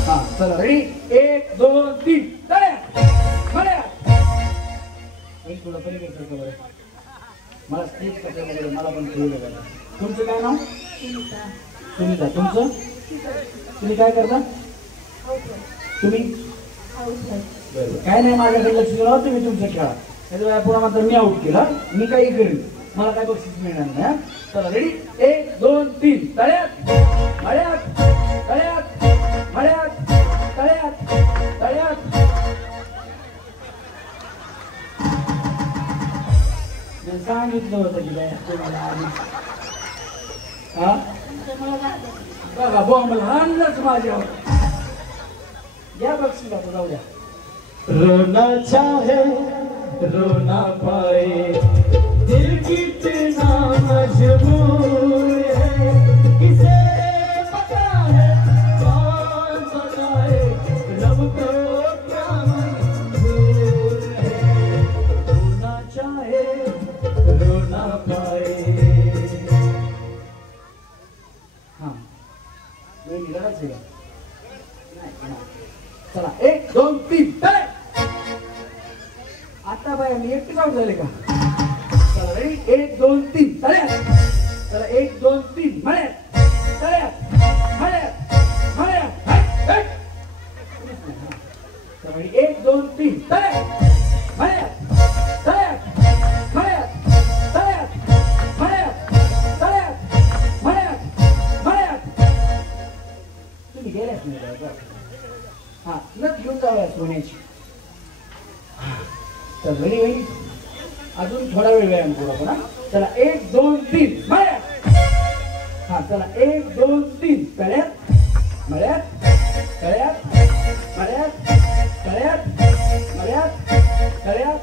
हा चला रेडी 1 2 3 तळ्यात मळ्यात. थोडं पलीकडे बरं मला स्टेज कशामध्ये मला पण खेळलं पाहिजे. तुमचं काय नाव? सुनीता. तुमचं? तुम्ही काय करता? तुम्ही काय नाही माझ्याकडे लक्ष दिलं. तुम्ही तुमचं खेळा. त्याच्या पुन्हा मात्र मी आउट केलं. मी काही करेन मला काय बक्षीस मिळणार नाही. चला रेडी 1 2 3 तळ्यात मळ्यात तळ्यात मळ्यात तळ्यात तळ्यात. सांगितलं होतं की काय हा बघा बॉम्ब लहानच माझ्यावर. या बक्षीस आता जाऊ द्या. रोना चाहे रोना पाए दिल कितना मजबूर है किसे पता है कौन सताए लब को क्या मंजूर है. रोना चाहे रोना पाए. हा वेळ लढायचं का? चला 1 2 3 तळ्यात. आता बाय मी एकटी जाऊन झाले का? चला रेडी 1 2 3 तळ्यात. चला 1 2 3 मळ्यात तळ्यात मळ्यात मळ्यात. चला 1 2 3 तळ्यात मळ्यात तळ्यात मळ्यात तळ्यात मळ्यात तळ्यात मळ्यात मळ्यात. तुम्ही गेल्याच नाही. हा नथ घेऊन जाऊया सोन्याची. तर घरी होईल अजून थोडा वेळ व्यायाम करू आपण. चला 1 2 3 मळ्यात. हा चला 1 2 3 तळ्यात मळ्यात तळ्यात मळ्यात तळ्यात मळ्यात तळ्यात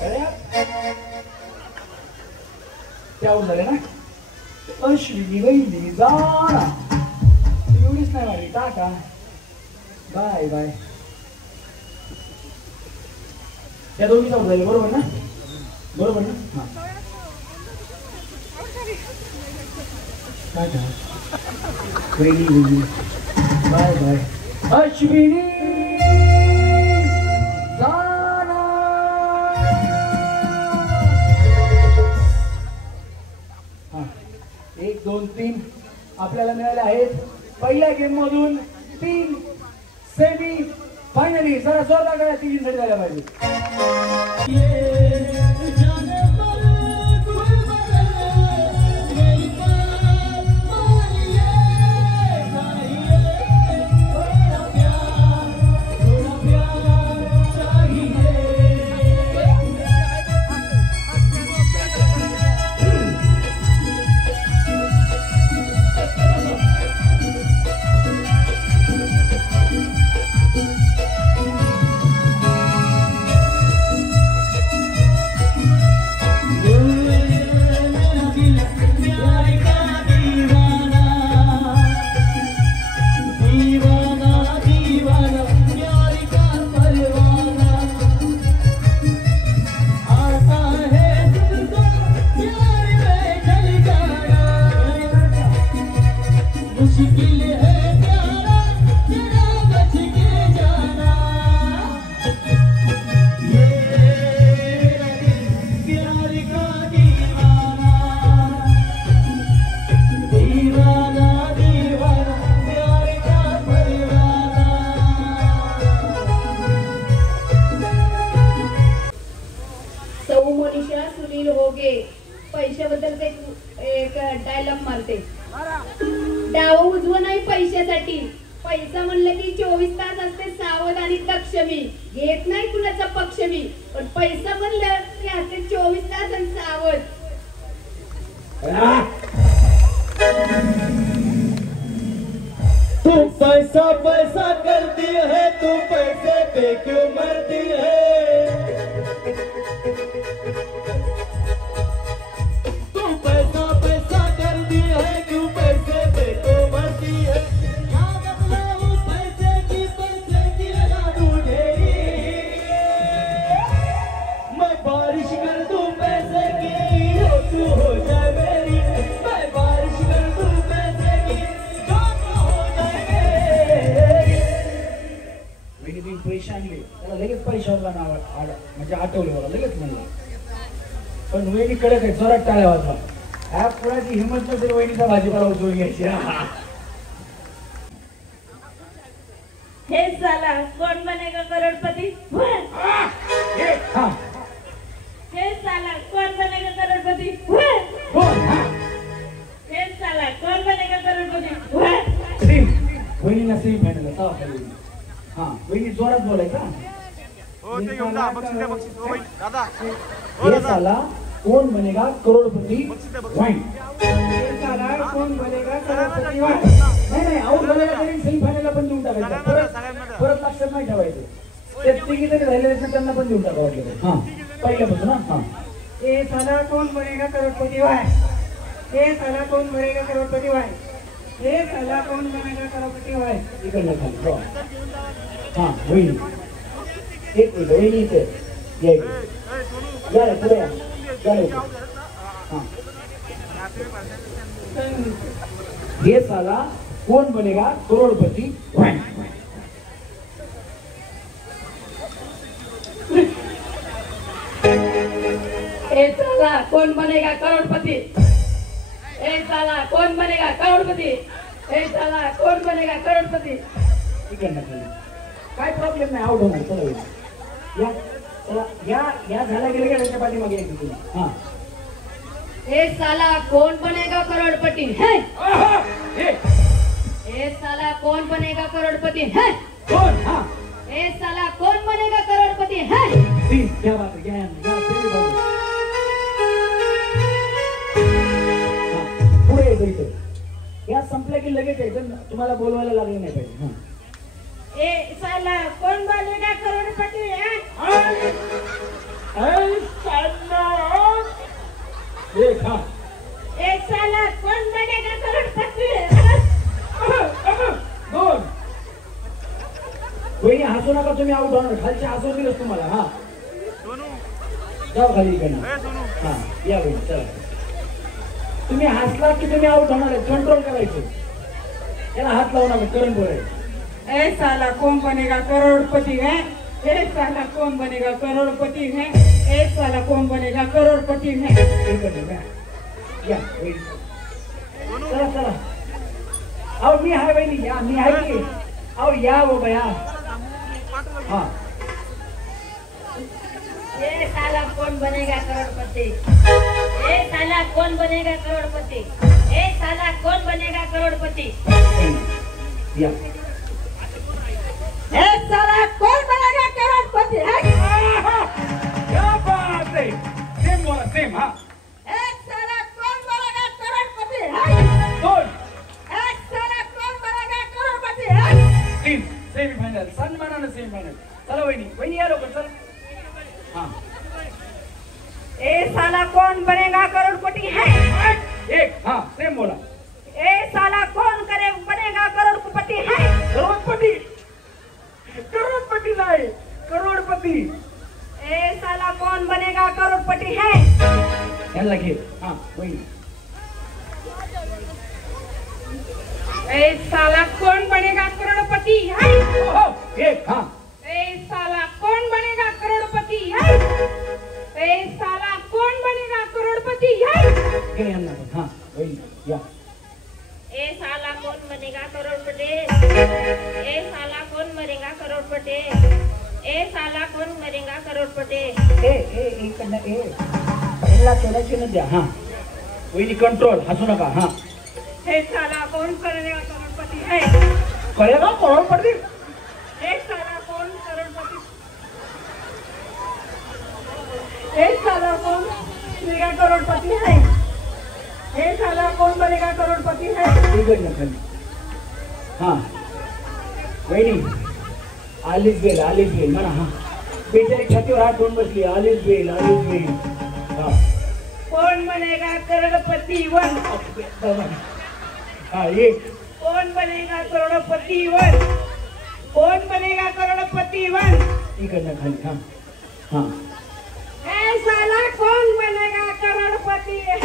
तळ्यात. त्यावर झाले ना. अश्विनी वहिनी जाणा एवढीच नाही मारली. Tata bye bye. त्या दोन्ही जाऊन झाले बरोबर ना? बरोबर ना? हा टाटा वहिनी वहिनी बाय बाय. अश्विनी जाणा. हा 1 2 3 आपल्याला मिळाले आहेत पहिल्या गेम मधून 3 सेमी फायनली. जरा जोरदार करा. 3 साठी झाल्या पाहिजे. डाऊ मनीषा सुनील होगे पैशाबद्दल एक डायलॉग मारते. डाव उजवं नाही पैशासाठी. पैसा म्हणलं की 24 तास असते सावध आणि दक्ष मी. घेत नाही कुणाचा पक्ष मी. पण पैसा म्हणलं की असते 24 तास आणि सावध. तू पैसा पैसा करती है, तू पैसे पे क्यों मरती है? तू पैसा पैसा करती है, क्यों पैसे पे क्यों मरती है? क्या बदलाऊं पैसे की लगा दूं ढेरी. मैं बारिश कर दूं पैसे की, हो तू हो जाए मेरी. मैं बारिश कर दूं पैसे की, जो तू हो जाए मेरी. वहिनी तुम्ही पैसे आणले त्याला लगेच पैशावरला नाव म्हणजे आठवलं मला लगेच म्हणलं. पण वहिनी कडक आहे, जोरात टाळ्या वाजवा. ह्या कुणाची हिंमत नसेल वहिनीचा भाजीपाला उचलून घ्यायची. हे साला कोण बनेगा करोडपती. हा हे साला कोण बनेगा करोडपती. कोण हा हे साला कोण बनेगा करोडपती. सेम वहिनीला सेम फायनल तवा खाली. हा वहिनी जोरात बोलायचा. हे साला कोण बनेगा करोडपती वाईन. कोण बनेगा करोडपती वाईन. नाही आऊट झालेला तरी सेमी फायनलला पण देऊन टाकायचं. परत लक्षात नाही ठेवायचं. ते तिघी तरी राहिलेले त्यांना पण देऊन टाकावं. हा पहिल्यापासून हा. हे साला कोण बनेगा करोडपती वाईन. हे साला कोण बनेगा करोडपती वाईन. हे साला कोण बनेगा करोडपती वाईन. इकडनं खाली ड्रॉ. हा वहिनी एक मिनिट वहिनी इथे या इकडे. या रे पुढे या. या रे हा. हे साला कोण बनेगा करोडपती वाईन. ए साला कौन बनेगा करोड़पति. ए साला कौन बनेगा करोड़पति. ए साला कौन बनेगा करोड़पति. इकडनं खाली. काय प्रॉब्लेम नाही, आउट होणार. चला वहिनी या. चला या झाल्या गेल्या का त्याच्या पाठीमागे यायचं तुम्ही. हा ए साला कौन बनेगा करोड़पति है. ए साला कौन बनेगा करोड़पति है. कोण हा ए साला कौन बनेगा करोड़पति है. तीन क्या बात है. या सेमी फायनल. पुढे येतो इथे. या संपल्या की लगेच यायचं. तुम्हाला बोलवायला लागलं नाही पाहिजे. हा ए साला कौन बनेगा करोड़पति है. एक हा ए साला कौन बनेगा करोड़पति है. दोन. वहिनी हसू नका, तुम्ही आउट होणार. खालच्या हसून दिलंच तुम्हाला. हा जाऊ खाली इकडनं. हा या वहिनी चला. तुम्ही हसलात की तुम्ही आउट होणार आहे. कंट्रोल करायचं. याला हात लावू नका. करंट वर आहे. ए साला कौन बनेगा करोड़पति है. ए साला कौन बनेगा करोड़पति है. ए साला कौन बनेगा करोड़पति है. इकडनं या वहिनी. चला चला. अहो मी आहे वहिनी. या मी आहे की. अहो या हो बया. हा ए साला कौन बनेगा करोड़पति. ए साला कौन बनेगा करोड़पति. ए साला कौन बनेगा करोड़पति. या ए साला कौन बनेगा करोड़पति है. क्या बात है. सेम बोला सेम. हा ए साला कौन बनेगा करोड़पति है. दोन. ए साला कौन बनेगा करोड़पति है. तीन. Semi final. सन्मानानं सेमी फायनल. चला वहिनी. वहिनी या लवकर चला. हा ए साला कौन बनेगा करोड़पति है. एक. हा सेम बोला. ए साला कौन बनेगा करोड़पति है. करोडपती. करोडपती नाही करोडपती. ए साला कौन बनेगा करोड़पति है. याला घे. हा वहिनी. ए साला कौन बनेगा करोड़पति है. एक. हा ए साला कौन बनेगा करोड़पति है. ए साला कौन बनेगा करोड़पति है. घे यांना पण. हा वहिनी या. ए साला कौन बनेगा करोड़पति. ए साला कौन बनेगा करोड़पति. ए साला कौन बनेगा बनेगा करोडपती इकडनं ह्याला थोड्याशी न द्या. हा वहिनी कंट्रोल, हसू नका. हा हे साला कौन बनेगा करोडपती है कळेगा करोडपती. एक साला कौन करोडपती एक साला कौन बनेगा करोडपती है एक साला कौन बनेगा करोडपती है इकडनं खाली. हा वहिनी आलीच बेल म्हणा. हा बेचारी छातीवर हात ठेवून बसली. आलीच बेल. हा कौन बनेगा करोडपती वन हा ये कौन बनेगा करोडपती वन कौन बनेगा करोडपती वन इकडनं खाली. हा हा ए साला कौन बनेगा करोडपती है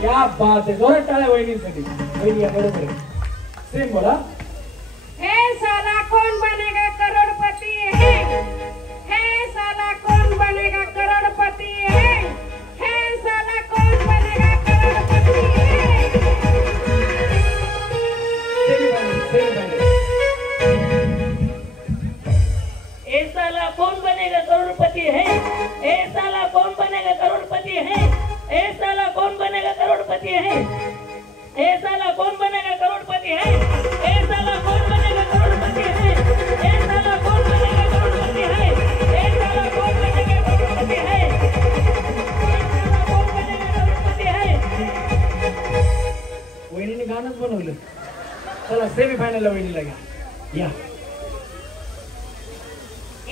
क्या बात आहे. जोरात टाळ्या वहिनींसाठी. वहिनी या बरोबर आहे. सेम बोला. हे साला कौन बनेगा करोड़पति है हे साला कौन बनेगा करोड़पति है हे साला कौन बनेगा करोड़पति है ए साला कौन बनेगा करोड़पति है ए साला कौन बनेगा करोड़पति है ए साला कौन बनेगा करोड़पति है ए साला कौन बनेगा करोड़पति है ए साला कौन बनेगा करोड़पति है ए साला कौन बनेगा करोड़पति है ए साला कौन बनेगा करोड़पति है कौन बनेगा करोड़पति है वहिनीने गाणंच बनवलं. चला सेमीफायनलला वहिनीला घ्या. या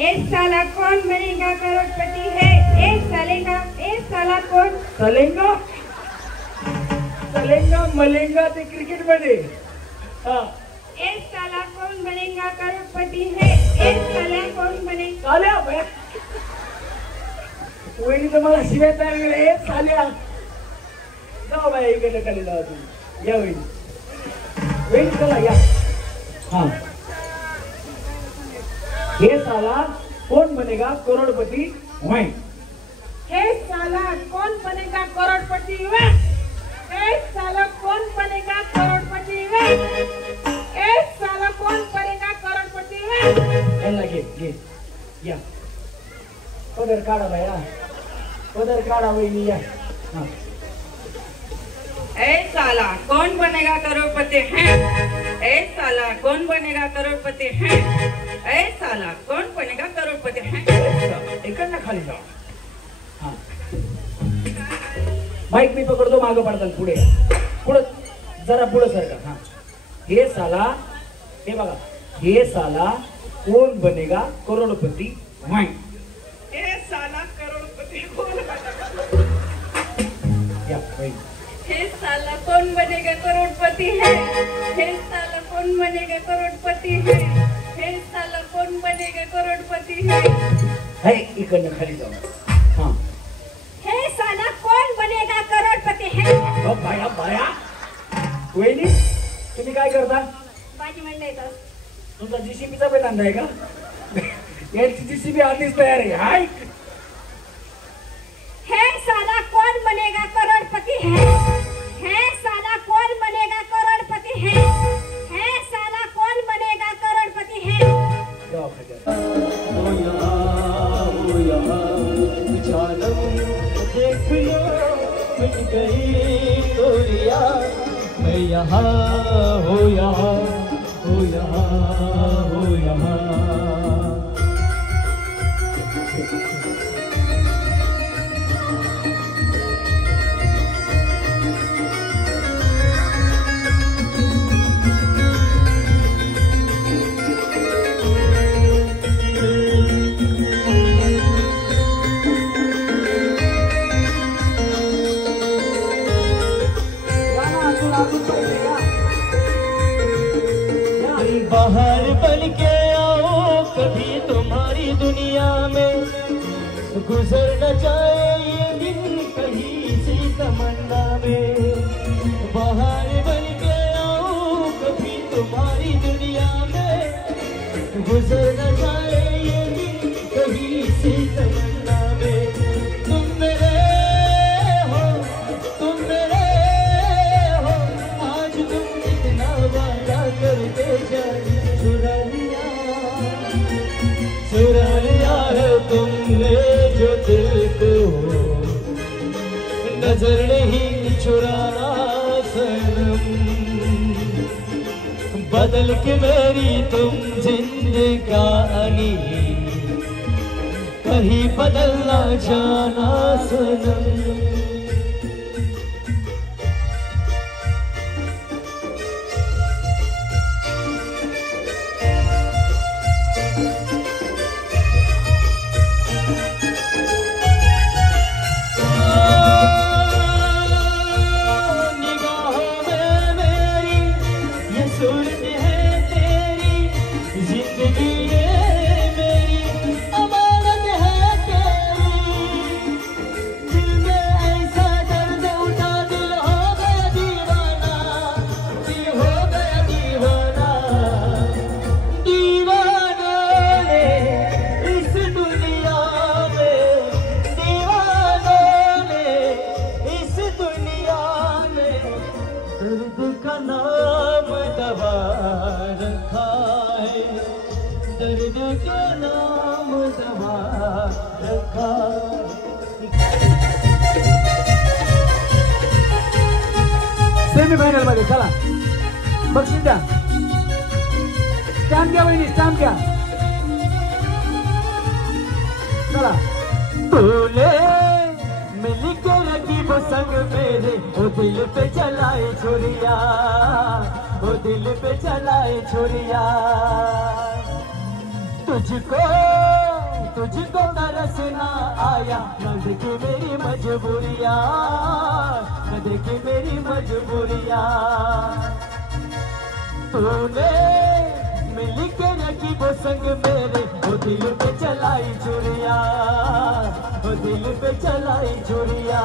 एक साला कौन बनेगा करोड़पति है एक साला कौन चलेंगा मलेंगा ते क्रिकेट मध्ये. हा एक साला कौन बनेगा करोड़पति है एक साला कौन बनेगा चाल्या बाय. वहिनी तर मला शिवाय तयार केलं. हे चाल्या जाऊ बाय. इकडे खाली जावा तुम्ही. या वहिनी चला या. हा हे साला कौन बनेगा करोड़पति वही हे साला कौन बनेगा करोड़पति वन एक साला कौन बनेगा करोड़पति वन एक साला कौन बनेगा करोड़पति वन यांना घे या. पदर काढा बाया. पदर काढा वहिनी या. हा ए साला कौन बनेगा करोड़पति है ए साला कौन बनेगा करोड़पति है ए साला कौन बनेगा करोड़पति है इकडनं खाली जाऊ. हा माईक मी पकडतो. मागं पडताल. पुढे जरा पुढे सरका. हा हे साला हे बघा. हे साला कौन बनेगा करोड़पति वही हे साला करोड़पति कौन बनेगा या वही. हे साला कौन बनेगा करोड़पति है हे साला कौन बनेगा करोड़पति है हे साला कौन बनेगा करोड़पति है हे इकडनं खाली जाऊ. हा हे साला कौन बनेगा करोड़पति है बाया बाया. वहिनी तुम्ही काय करता. भाजी मंडईचा तुमचा जीसीबीचा पण धंदा आहे का. यांची जीसीबी आधीच तयार आहे. हाय हे साला कौन बनेगा करोड़पति है हे साला कौन बनेगा करोड़पति है हे साला कौन बनेगा करोड़पति है जाऊ खाली. देख लो मिट गई तोरिया मैं यहाँ हो यहाँ हो यहाँ हो यहाँ. बाहर बन के आओ कभी तुम्हारी दुनिया में गुजर न जाए ये दिन कहीं सी तमन्ना में. बाहर बन के आओ कभी तुम्हारी दुनिया में गुजर न जाए ये दिन कहीं सी तमन्ना में. तुम मेरे हो आज तुम इतना वादा करते जाए. चुरा लिया है तुमने नजर नहीं चुराना सनम, बदल के मेरी तुम जिंदगानी कहीं बदल ना जाना सनम। सेमीफायनल मध्ये चला बक्षीस द्या, स्टॅम्प घ्या वहिनी, स्टॅम्प घ्या चला। तूने मिलकर रकीब संग मेरे ओ दिल पे चलाए छुरिया, ओ दिल पे चलाए छुरिया। तुझको तुझको तरस ना आया, न देखे मेरी मजबूरिया, न देखे मेरी मजबूरिया। तूने मिल के रखी वो संग मेरे वो दिल पे चलाई छुरिया, वो दिल पे चलाई छुरिया।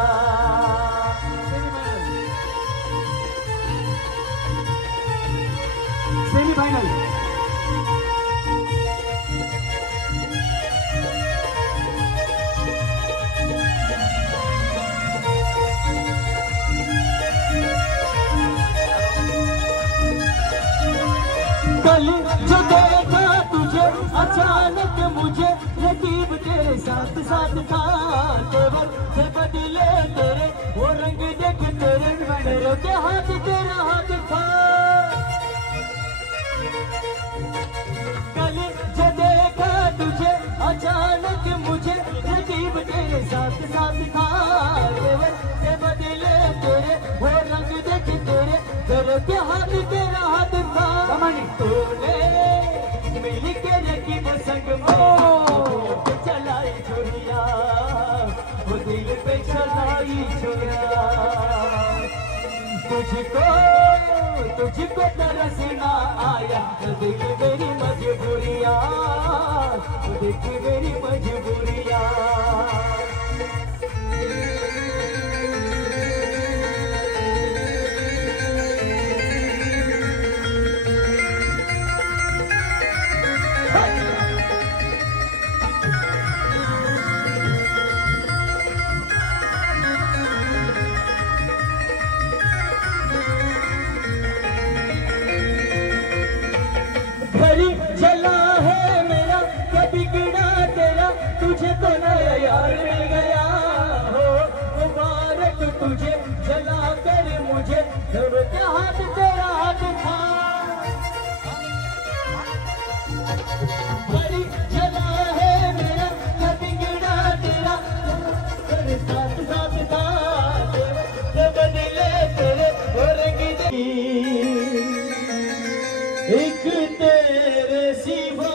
सेमीफायनल कल जो देखा तुझे अचानक मुझे रकीब तेरे साथ साथ था, तेवर से बदले तेरे वो रंग देख तेरे मेरे के हाथ तेरा हाथ था। कल जो देखा तुझे अचानक मुझे रकीब तेरे साथ साथ था, तेवर से बदले तेरे वो रंग देख तेरे मेरे के हाथ तेरा हाथ था। तूने मिल के रकीब संग पे चलाई छुरिया, वो दिल पे चलाई छुरिया। तुझको तरस ना आया, दिल मेरी मजबूरिया, देख मेरी मजबूरिया। घर जला है मेरा क्या बिगड़ा तेरा, तुझे तो नया यार मिल गया हो। मुबारक तुझे जला कर मुझे के हाथ तेरा हाथ था। घर जला है मेरा क्या बिगड़ा तेरा, तेरे साथ साथ था तेरे बदले तेरे और एक तेरे सिवा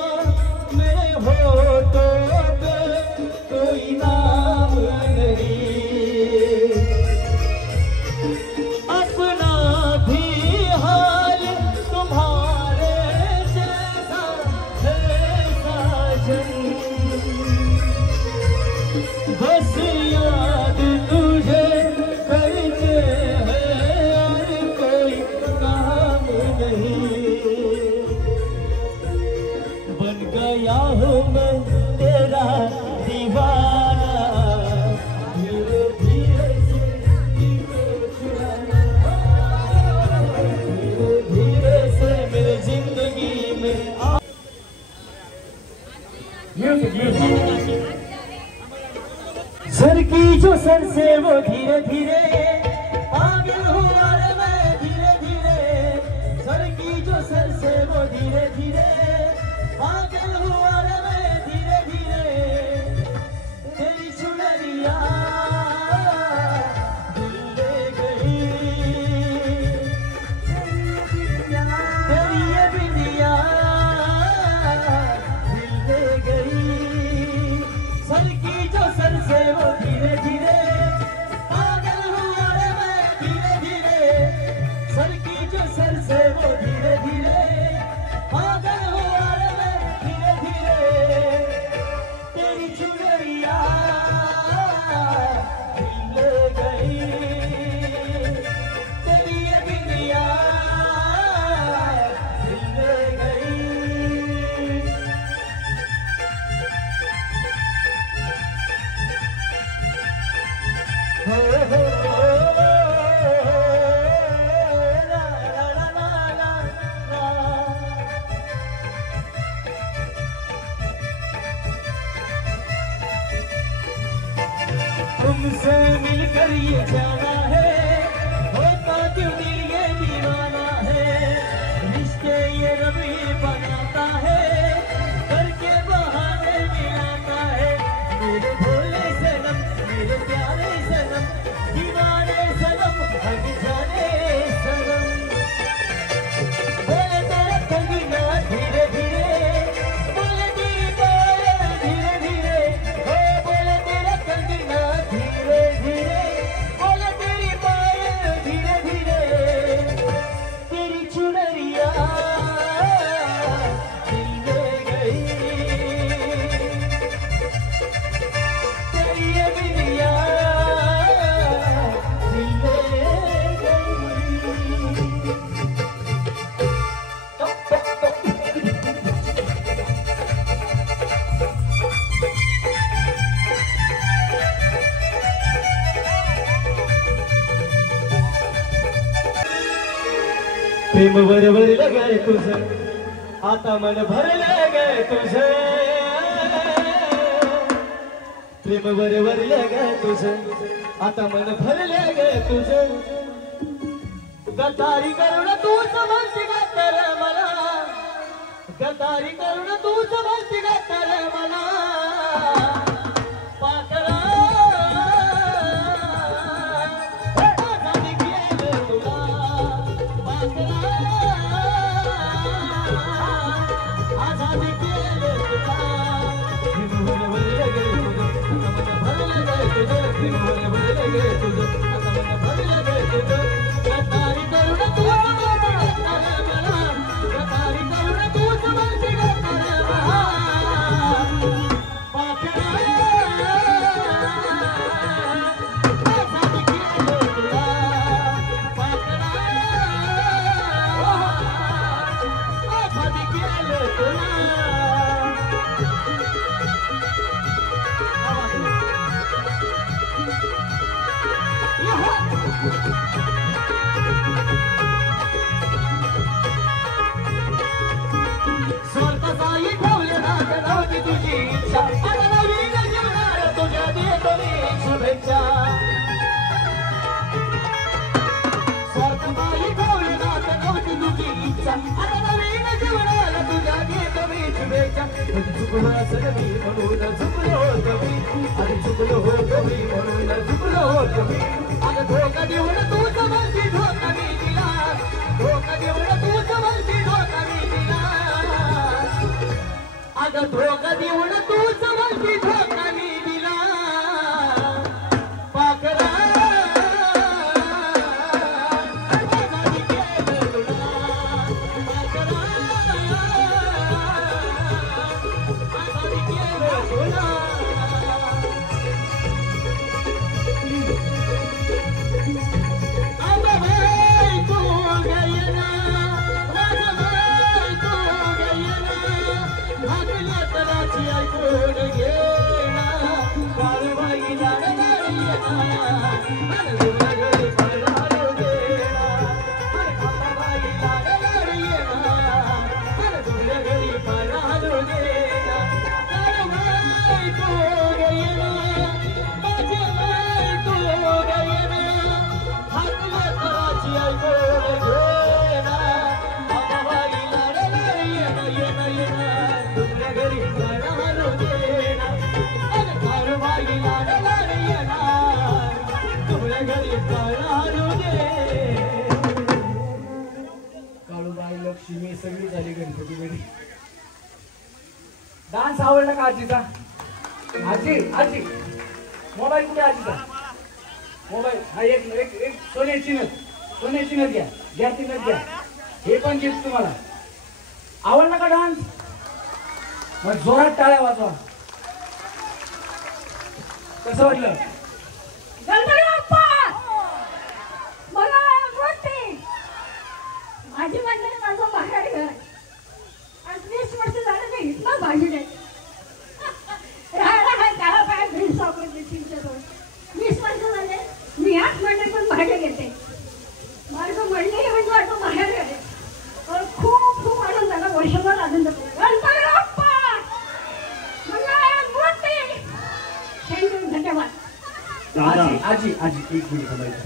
मेरे होठों पे कोई नाम नहीं, अपना भी हाल तुम्हारे जैसा है साजन। बस याद तुझे करते हैं और कोई काम नहीं। बन गया हूँ मैं तेरा दीवाना, धीरे धीरे से चुराना, धीरे धीरे से मेरी जिंदगी में आ। म्यूजिक म्यूजिक सर की जो सर से वो धीरे धीरे पागल हुआ रे मैं धीरे धीरे सर की जो सर से वो धीरे धीरे पागल हुआ रे मैं धीरे धीरे तेरी चुनरिया दिल ले गई तेरी ये बिंदिया दिल ले गई सर की जो सर से वो धीरे धीरे पागल हुआ रे मैं धीरे धीरे सर की जो सर से वो धीरे धीरे पागल हुआ रे मैं धीरे धीरे तेरी चुनरिया दिल ले गई तेरी ये बिंदिया दिल ले गई हो हो ला ला ला ला ला तुमसे मिलकर ये जाना है होता क्यों दिल ये दीवाना है रिश्ते ये रबी बनाता है करके बहाने मिलाता है मेरे भोले सनम मेरे प्यारे सनम दीवाने सनम हक जाने सनम बोले तेरा कंगना धीरे धीरे बोले तेरी पायल धीरे धीरे हो बोले तेरा कंगना धीरे धीरे बोले तेरी पायल धीरे धीरे तेरी चुनरिया दिल ले गई तेरी ये बिंदिया दिल ले गई प्रेम बरोबर गए तुझं आता मन भरले गए तुझं प्रेम बरोबर गए तुझं आता मन भरले गए तुझं गद्दारी करून तूच म्हणती गद्दार मला गद्दारी करून तूच म्हणती गद्दार मला पाकरा आजादी केलं तुला पाकरा आजादी केलं तुला प्रेम बरोबर गए तुझं आता मन भरले गए तुझं प्रेम बरोबर गए तुझं आता मन भरले गए तुझं गद्दारी करून तूच म्हणती गद्दार मला गद्दारी करून तूच म्हणती गद्दार मला पाकरा आजादी केलं तुला पाकरा आजादी केलं तुला स्वतःचाही ठेवले राग नव्हती तुझी इच्छा आता नवीन जीवनाला तुझ्या देतो मी शुभेच्छा स्वतःचाही ठेवले राग नव्हती तुझी इच्छा आता नवीन जीवनाला तुझ्या देतो मी शुभेच्छा चुकलो असेल मी म्हणून चुकलो होतो मी आणि चुकलो होतो मी म्हणून चुकलो होतो मी अगं धोका देऊन तूच म्हणती धोका मी दिला धोका देऊन तूच म्हणती धोका मी दिला अगं धोका देऊन तूच म्हणती धोका मी दिला पाकरा आजादी केलं तुला पाकरा आजादी केलं तुला अब भाई तू गई ना माझा भाई तू गई ना भागल्या तराची ऐकून घेना कारवाई लागणारी येणार घरी पळालो गेला कारवाई लागणारी येणार घरी पळालो गेला कारवाई तू गई ना माझा घरी पळालो दे. काळूबाई लक्ष्मी सगळी झाली गणपती घरी. डान्स आवडला का आजीचा? आजी आजी मोबाईल कुठे आजीचा? मोबाईल हा एक एक एक सोन्याची नथ घ्या, घ्या ती नथ घ्या. हे पण गिफ्ट तुम्हाला. आवडला का डान्स? मग जोरात टाळ्या वाजवा. कसं वाटलं? गणपती बाप्पा मला वाटते माझी मंडळी माझं बाहेर घर आज 20 वर्ष झालं ते इथलं भाजी नाही राहायला त्याला काय भेट सापडते 20 वर्ष झाले मी याच मंडळीतून भाडे घेते. माझं मंडळी म्हणजे माझं बाहेर गेले खूप खूप आनंद झाला. वर्षभर आनंद गणपती बाप्पा मला वाटते. थँक्यू धन्यवाद. आजी आजी आजी एक मिनिट थांबायचं.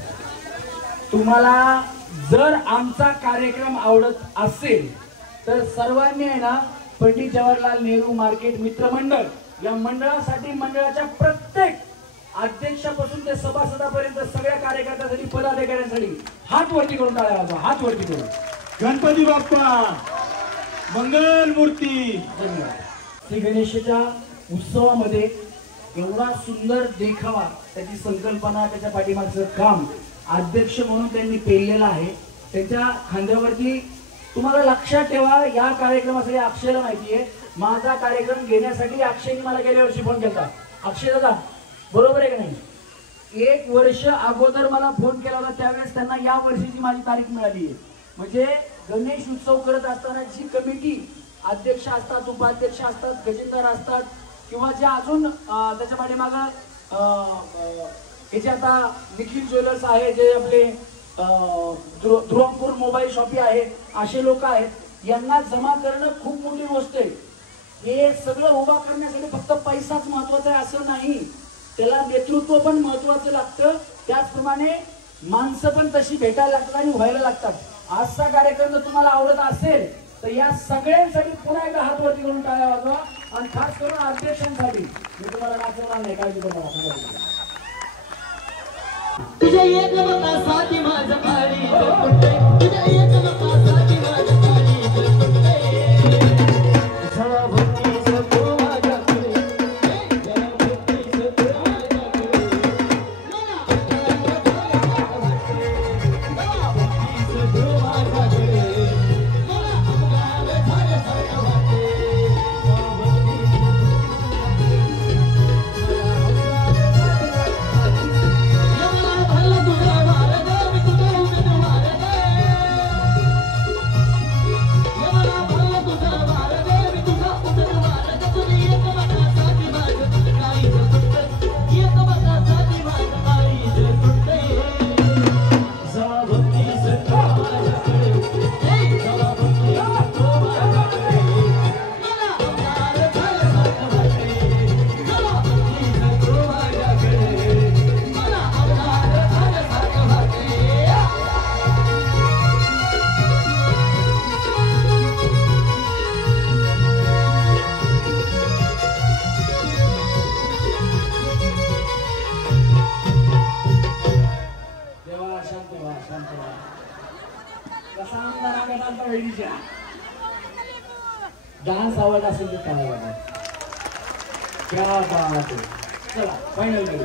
तुम्हाला जर आमचा कार्यक्रम आवडत असेल तर सर्वांनी आहे ना पंडित जवाहरलाल नेहरू मार्केट मित्रमंडळ या मंडळासाठी मंडळाच्या प्रत्येक अध्यक्षापासून ते सभासदापर्यंत सगळ्या कार्यकर्त्यांसाठी पदाधिकाऱ्यांसाठी हात वरती करून टाळ्या वाजवा. हात वरती करून. गणपती बाप्पा मंगल मूर्ती. धन्यवाद. श्री गणेशाच्या उत्सवामध्ये एवढा सुंदर देखावा, त्याची संकल्पना, त्याच्या पाठीमागचं काम अध्यक्ष म्हणून त्यांनी पेललेलं आहे. त्यांच्या खांद्यावरती तुम्हाला लक्षात ठेवा, या कार्यक्रमासाठी अक्षयला माहिती आहे. माझा कार्यक्रम घेण्यासाठी अक्षयने मला गेल्या वर्षी फोन केला. अक्षय दादा बरोबर आहे का नाही? 1 वर्ष अगोदर मला फोन केला होता. त्यावेळेस त्यांना या वर्षीची माझी तारीख मिळाली आहे. म्हणजे गणेश उत्सव करत असताना जी कमिटी अध्यक्ष असतात, उपाध्यक्ष असतात, खजिनदार असतात किंवा जे अजून त्याच्या पाठीमागं हे जे आता निखिल ज्वेलर्स आहे, जे आपले ध्रुवपूर मोबाईल शॉपी आहे, असे लोक आहेत, यांना जमा करणं खूप मोठी गोष्ट आहे. हे सगळं उभा करण्यासाठी फक्त पैसाच महत्वाचा आहे असं नाही, त्याला नेतृत्व पण महत्वाचं लागतं. त्याचप्रमाणे माणसं पण तशी भेटायला लागतात आणि व्हायला लागतात. आजचा कार्यक्रम जर तुम्हाला आवडत असेल तर या सगळ्यांसाठी पुन्हा एकदा हात वरती करून टाळ्या वाजवा. आणि खास करून अध्यक्षांसाठी मी तुम्हाला नाचवणार नाही, काळजी करू नका. तुझ्या एक मतासाठी माझं पाणी तुझ्या एक मतासाठी माझं पाणी झळा भक्ती सतो माझ्याकडे झळा भक्ती सतो माझ्याकडे मला डान्स आवडला असेल तर काय वाटत? क्या बात आहे. चला फायनल करू.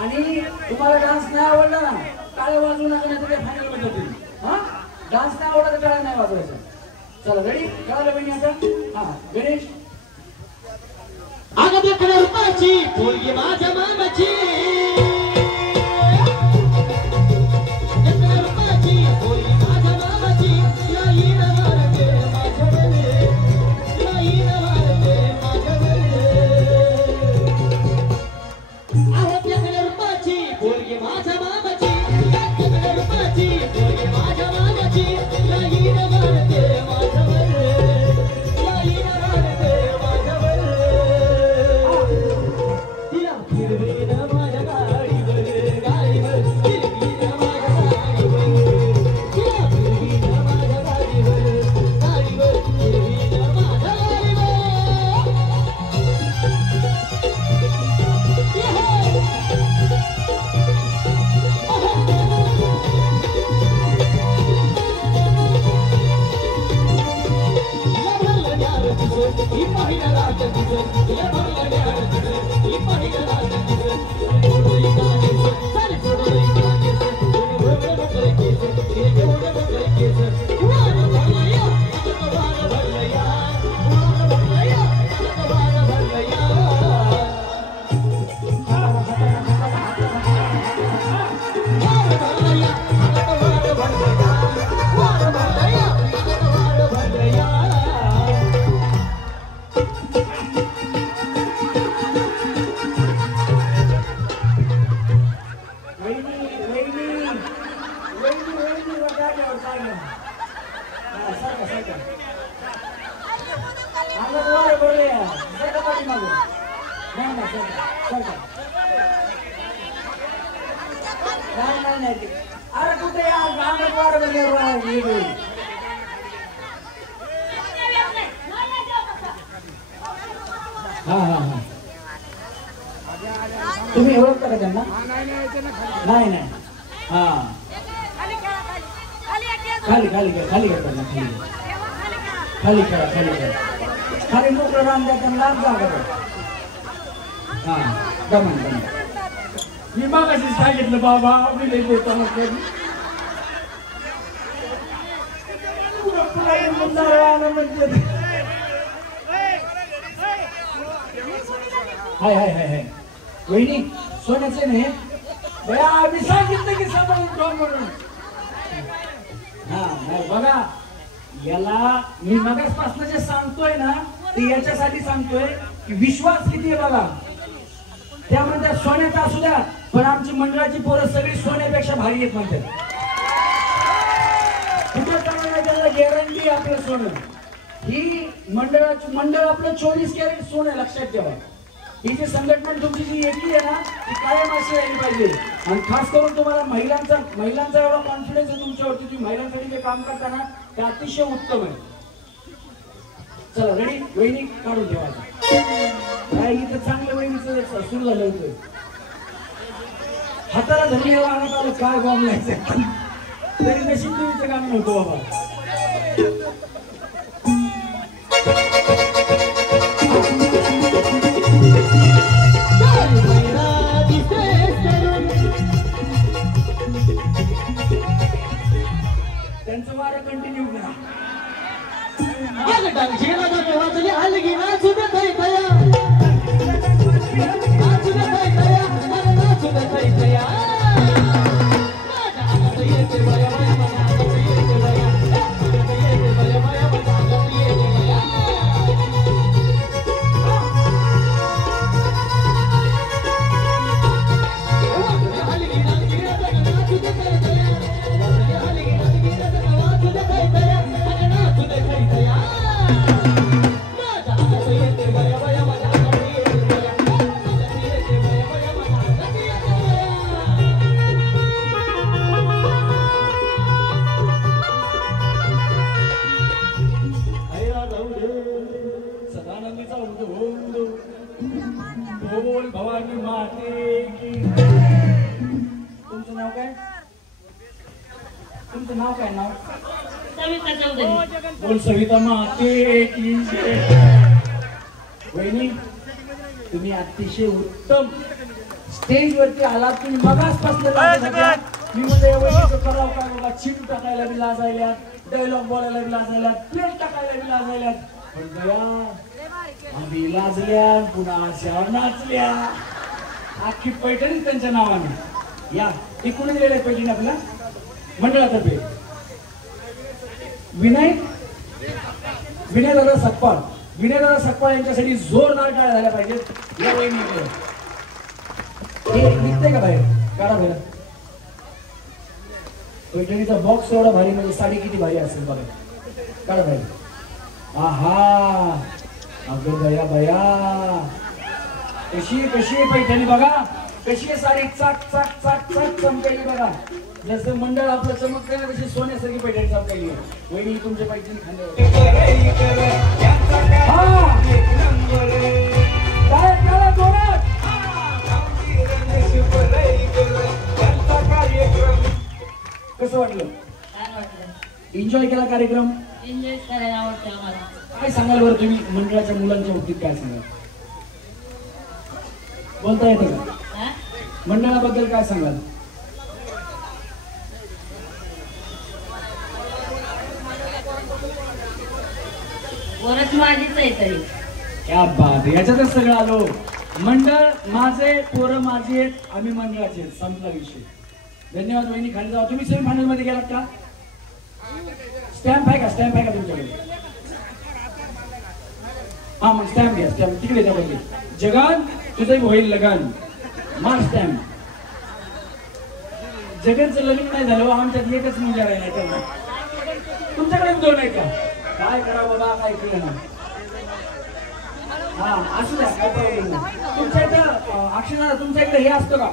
आणि तुम्हाला डान्स नाही आवडला ना, टाळ्या वाजवू नका, नाही तर फायनल मध्ये होतील. हा डान्स नाही आवडला तर टाळ्या नाही वाजवायचं. चला रेडी? कळालं बहिणी आता? हा गणेश. अगं देखण्या रूपाची पोरगी माझ्या मामाची Give it up. नाही अरे कुठे या गावात वाढ वगैरे हा तुम्ही ओळखता का त्यांना? नाही हा खाली त्यांना खाली मोकळं राम द्या त्यांना जागा हा दमन मी मागाशी सांगितलं बाबा मी लई देतो हाय वहिनी सोन्याचे नाही बया आम्ही सांगितलं की सांभाळून ठेव म्हणून. हा नाही बघा याला मी मगासपासून जे सांगतोय ना ते याच्यासाठी सांगतोय की विश्वास किती आहे बघा. त्यामुळे त्या सोन्याचा असू द्या पण आमची मंडळाची पोरं सगळी सोन्यापेक्षा भारी आहेत म्हणतात. कुठं चांगलं त्याला गॅरंटी आपलं सोनं. ही मंडळ आपलं 24 कॅरेट सोनं लक्षात ठेवा. ही जी संघटना तुमची जी एकी आहे ना ती कायम अशी राहिली पाहिजे. आणि खास करून तुम्हाला महिलांचा एवढा कॉन्फिडन्स आहे तुमच्यावरती. तुम्ही महिलांसाठी जे काम करता ना ते अतिशय उत्तम आहे. चला रेडी वहिनी काढून ठेवायचं काय इथं चांगलं वहिनीचं सुरू झालं होतं. हाताला धरलेला आणत आलं काय बॉम्ब लायचं तरी नशीब तुम्हीचं काम नव्हतं बाबा. त्यांचं वारं कंटिन्यू करा. भवानी माते की. तुमचं नाव काय? तुमचं नाव काय? नाव सविता चौधरी. बोल सविता माते की. वहिनी तुम्ही अतिशय उत्तम स्टेजवरती आलात. तुम्ही मगासपासून मी म्हणजे करावं काय बाबा. चिट टाकायला बी लाजायला, डायलॉग बोलायला बी लाजायला, प्लेट टाकायला बी लाजायला. पण दया आम्ही लाजल्या पुन्हा आशावर नाचल्या. आखी पैठणी त्यांच्या नावाने. या ती कुणी दिलेलं आहे पैठणी आपल्या मंडळातर्फे? विनय दादा सकपाळ. विनय दादा सकपाळ यांच्यासाठी जोरदार टाळ्या झाल्या पाहिजेत. या वहिनीकडे हे निघतंय का बाहेर? काढा बाहेर. पैठणीचा बॉक्स एवढा भारी म्हणजे साडी किती भारी असेल बघा. काढा बाहेर. आहा अगं बया बया कशी आहे पैठणी बघा. कशी आहे साडी. चाक चाक चाक चाक चमकायली बघा. जसं मंडळ आपलं चमकतंय ना तशी सोन्यासारखी पैठणी चमकायली. वहिनी तुमच्या पैठणी कसं वाटलं? एन्जॉय केला कार्यक्रम? एन्जॉय करायला आवडतं आम्हाला. काय सांगाल बरं तुम्ही मंडळाच्या मुलांच्या बाबतीत काय सांगाल? बोलता येतं का? मंडळाबद्दल काय सांगाल? वरच माझीच आहे तरी. क्या बात. याच्यातच सगळं आलो. मंडळ माझे, पोरं माझी आहेत, आम्ही मंडळाचे. संपला विषय. धन्यवाद वहिनी. खाली जावा. तुम्ही सेमीफायनल मध्ये गेलात का? स्टॅम्प आहे का तुमच्याकडे? हा मग स्टॅम्प घ्या. स्टॅम्प तिकडे त्याबद्दल. जगन तुझं होईल लगन. मार स्टॅम्प. जगनचं लग्न नाही झालं आमच्यात एकच मुलगा राहिला त्यांना. तुमच्याकडे 2 आहे का? काय करावं बाबा काय केलं ना. हा असू द्या काय प्रॉब्लेम नाही. तुमच्या इथं अक्षरशः तुमच्या इकडे हे असतं का?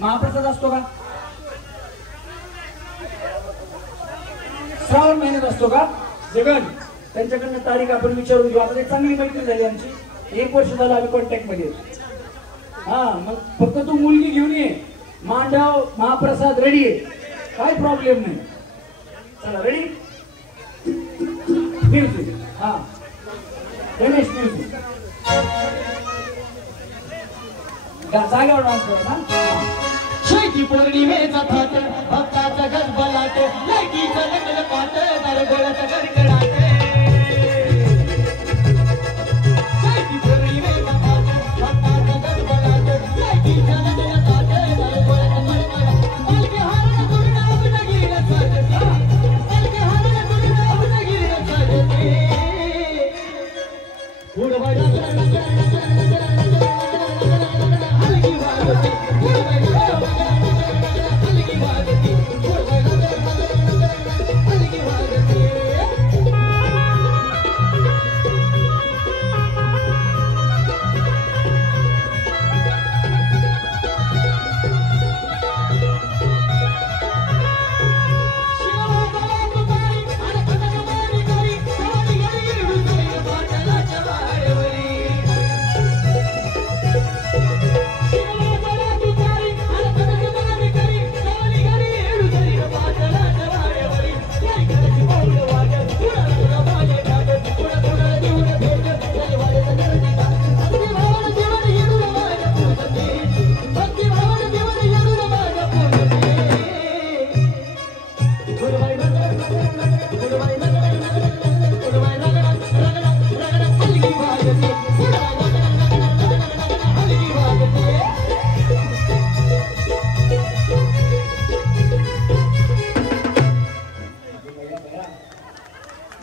महाप्रसाद असतो का? श्रावण महिन्यात असतो का जगन? त्यांच्याकडनं तारीख आपण विचारून घेऊ. आता चांगली मैत्री झाली आमची, 1 वर्ष झालं आम्ही कॉन्टॅक्ट मध्ये. हा मग फक्त तू मुलगी घेऊन ये. मांडव महाप्रसाद रेडी आहे, काय प्रॉब्लेम नाही. चला रेडी. म्युझिक. हा गणेश म्युझिक. जागेवर डान्स करा ना. शेती पौर्णिमेचा थाट भक्ताचा गजबलाट लाईटीचा लग्न पाट नरगोळाचा कडकडाट. शेती पौर्णिमेचा थाट भक्ताचा गजबलाट लाईटीचा लग्न पाट नरगोळाचा कडकडाट. पालखी हारण करून अवनगीला साजते, पालखी हारण करून अवनगीला साजते. उडवाय हलगी वाजते, उडवाय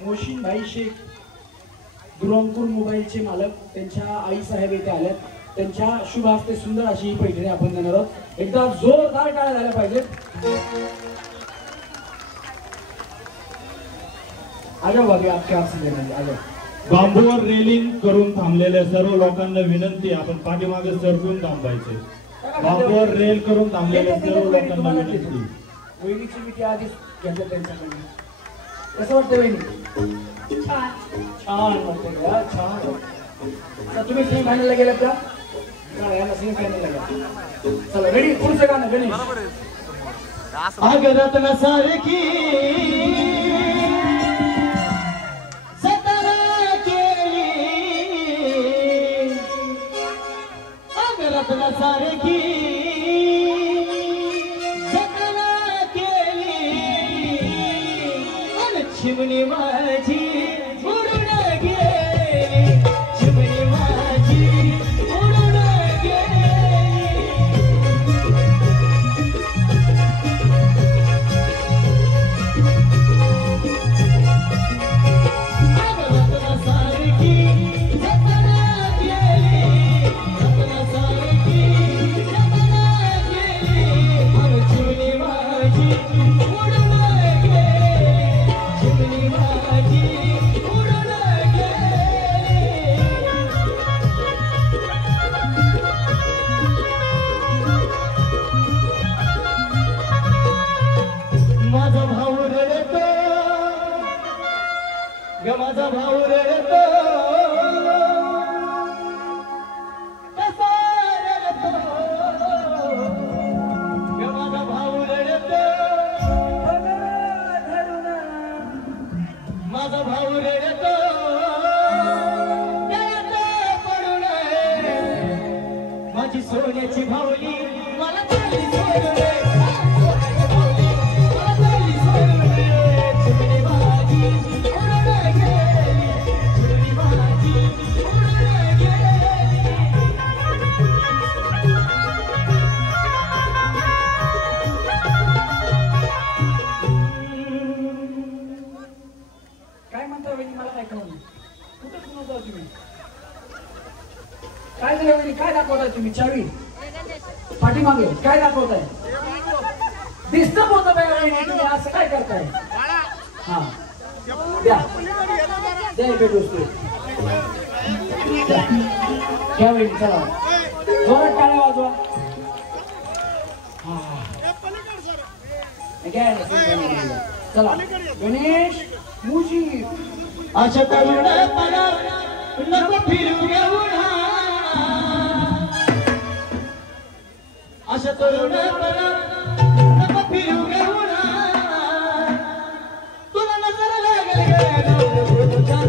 मोशीन भाई शेख दुरंगपूर मोबाईलचे मालक, त्यांच्या आई साहेब येथे आल्यात. त्यांच्या शुभ हस्ते सुंदर अशी ही पैठणी आपण देणार आहोत. एकदा जोरदार टाळ्या झाल्या पाहिजेत. आजाव भाभी आपके हाथ से देना. आजाव. बांबूवर रेलिंग करून थांबलेल्या सर्व लोकांना विनंती, आपण पाठीमागे सरकून थांबायचे. बांबूवर रेल करून थांबलेल्या सर्व लोकांना विनंती. वहिनीची मी त्या आधीच घेतलं त्यांच्याकडून. कसं वाटतं वहिनी? छान. छान वाटतं का? छान. तर तुम्ही सेमी फायनलला गेलात का? याला सेमी फायनलला गेला. चला रेडी. पुढचं गाणं गणेश. अगरत नसारखी सतरा केली, अगरत नसारखी सतरा केली, अन चिमणी माझी उडून गेली, चिमणी माझी उडून गेली. माझा भाऊ रडतो ग, माझा भाऊ रडतो, कसा रडतो ग, माझा भाऊ रडतो, माझा भाऊ रडतो गळ्यात पडून, माझी सोन्याची भावली मला चालली सोडून. काय म्हणता वहिनी? मला काय कळलं? कुठं सुनत आहात तुम्ही? काय झालं वहिनी? काय दाखवताय तुम्ही? चावी पाठीमागे काय दाखवताय? डिस्टर्ब होतं बाय वहिनी, तुम्ही असं काय करताय? हा द्या द्या भेट वस्तू घ्या वहिनी. चला जोरात टाळ्या वाजवा. चला गणेश मुजी अशा तरुणपणा नको फिरू घेऊन अशा तरुणपणा नको फिरू घेऊन तुला नजर लागेल गे तुझ्या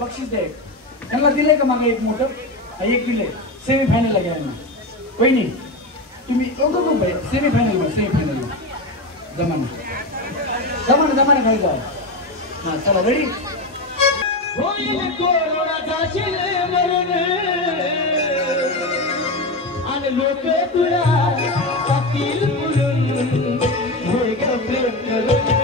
बक्षीस दे त्यांना दिले का मागे एक मोठं एक दिले सेमीफायनलला घ्या ना वहिनी तुम्ही सेमीफायनल जमाना खाली जाऊ हा चला रेडी होईल कोरोनाचा शिले मरून आणि लोक तुला टाकतील बोलून होय ग प्रेम करून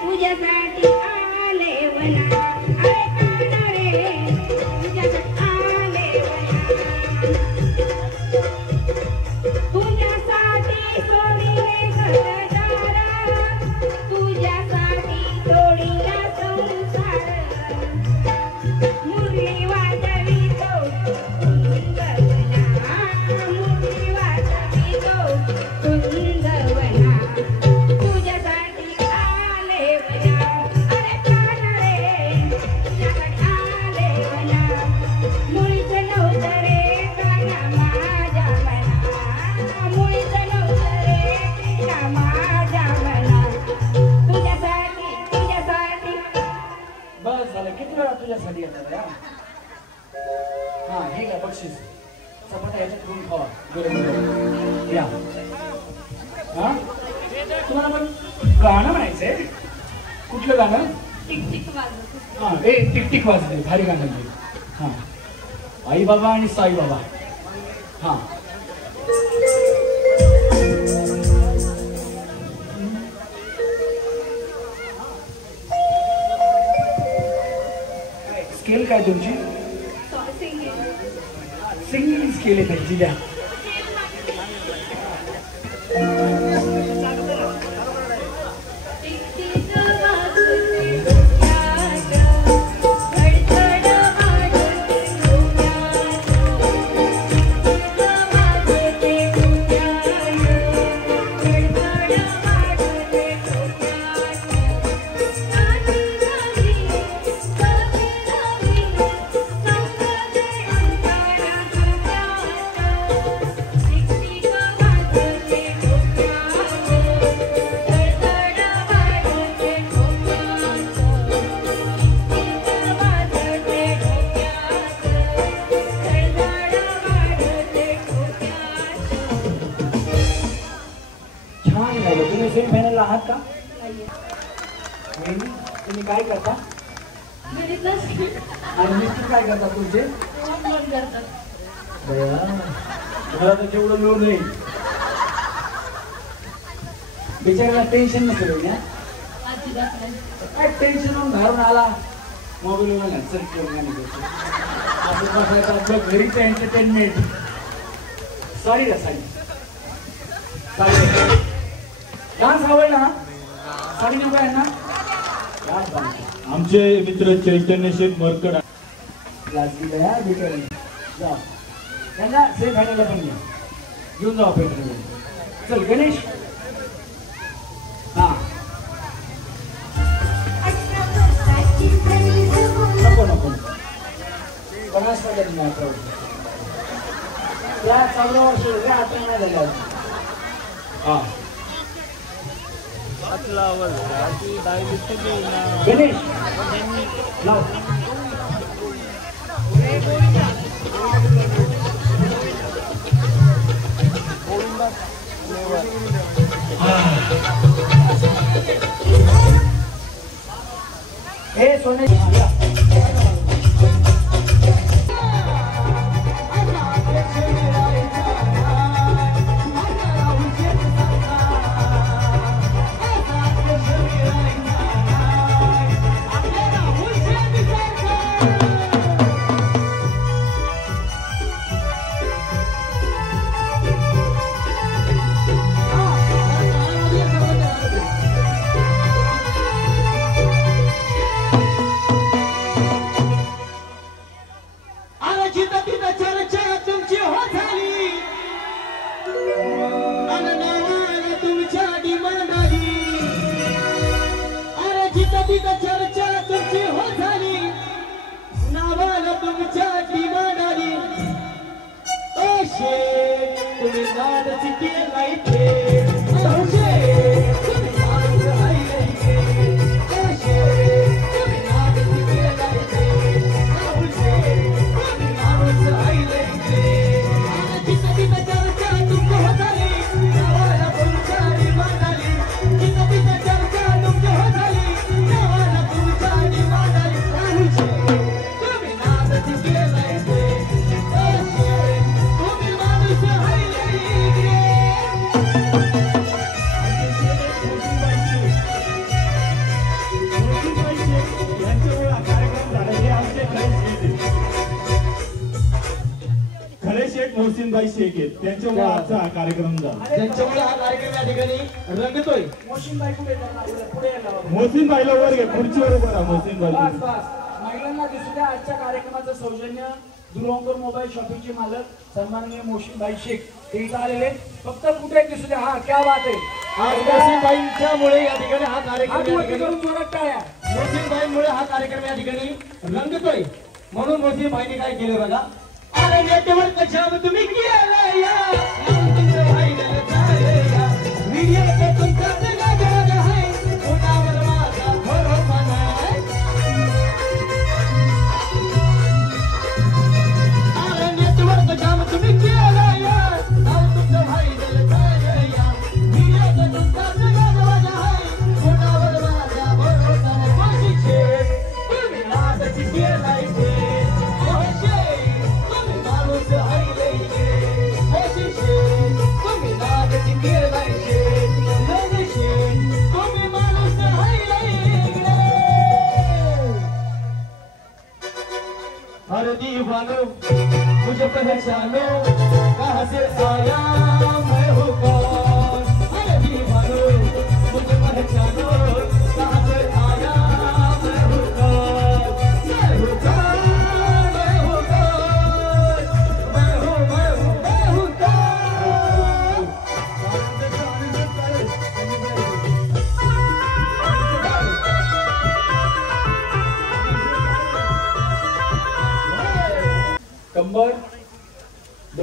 तुझ्यासाठी आले वना तुझ्यासाठी येतात हा हे घ्या बक्षीस चपात्या याच्यात करून खावा बरोबर या हा तुम्हाला पण गाणं म्हणायचंय कुठलं गाणं हा ए टिक टिक वाजते भारी गाणं हा आई बाबा आणि साई बाबा हा गेले त्यांची द्या. तुम्ही सेमीफायनलला आहात का? तुम्ही काय करता? आणि मिस्टर काय करतात तुमचे? तुम्हाला तर तेवढं लोन नाही. बिचाराला टेन्शन नसेल ना? काय टेन्शन घरून आला मोबाईल आपलं घरीच एंटरटेनमेंट. सॉरी रा सॉरी. डान्स आवडला ना? साडी नको आहे ना? आमचे मित्र चैतन्य शेठ मरकड त्यांना सेम फायनलला पण घ्या. घेऊन जाऊ पेट्रोल. चल गणेश. हा नको नको 50 त्या 14 वर्ष आता नाही झाल्या. हा गणेश लाव. हे सोने मोहसिनबाई शेख आहेत. त्यांच्यामुळे आजचा हा कार्यक्रम झाला. त्यांच्यामुळे हा कार्यक्रम या ठिकाणी रंगतोय. मोहसिनबाई पुढे मोहसिनबाईला वर घे. खुर्चीवर उभं राहा मोहसिनबाई. महिलांना दिसू द्या. आजच्या कार्यक्रमाचं सौजन्य दुरंकर मोबाईल शॉपिंगचे मालक सन्माननीय मोहसिनबाई शेख ते इथं आलेले. फक्त कुठे दिसू द्या. हा क्या बात आहे. आज मोहसिनबाईंच्यामुळे या ठिकाणी हा कार्यक्रम टाळ्या. मोहसिनबाईंमुळे हा कार्यक्रम या ठिकाणी रंगतोय. म्हणून मोहसिनबाईंनी काय केलं बघा. अरे नेटवर्क जाम तुम्ही केलं या तुमचं व्हायरल झालं या व्हिडिओ ते तुमचं गाजर आहे कोणावर माझा भरोसा नाही. अरे नेटवर्क जाम तुम्ही केलं या तुमचं व्हायरल झालं या व्हिडिओ ते तुमचं गाजर आहे कोणावर माझा भरोसा नाही. तुम्ही आजची केलाय हर दीवानो मुझे पहचानो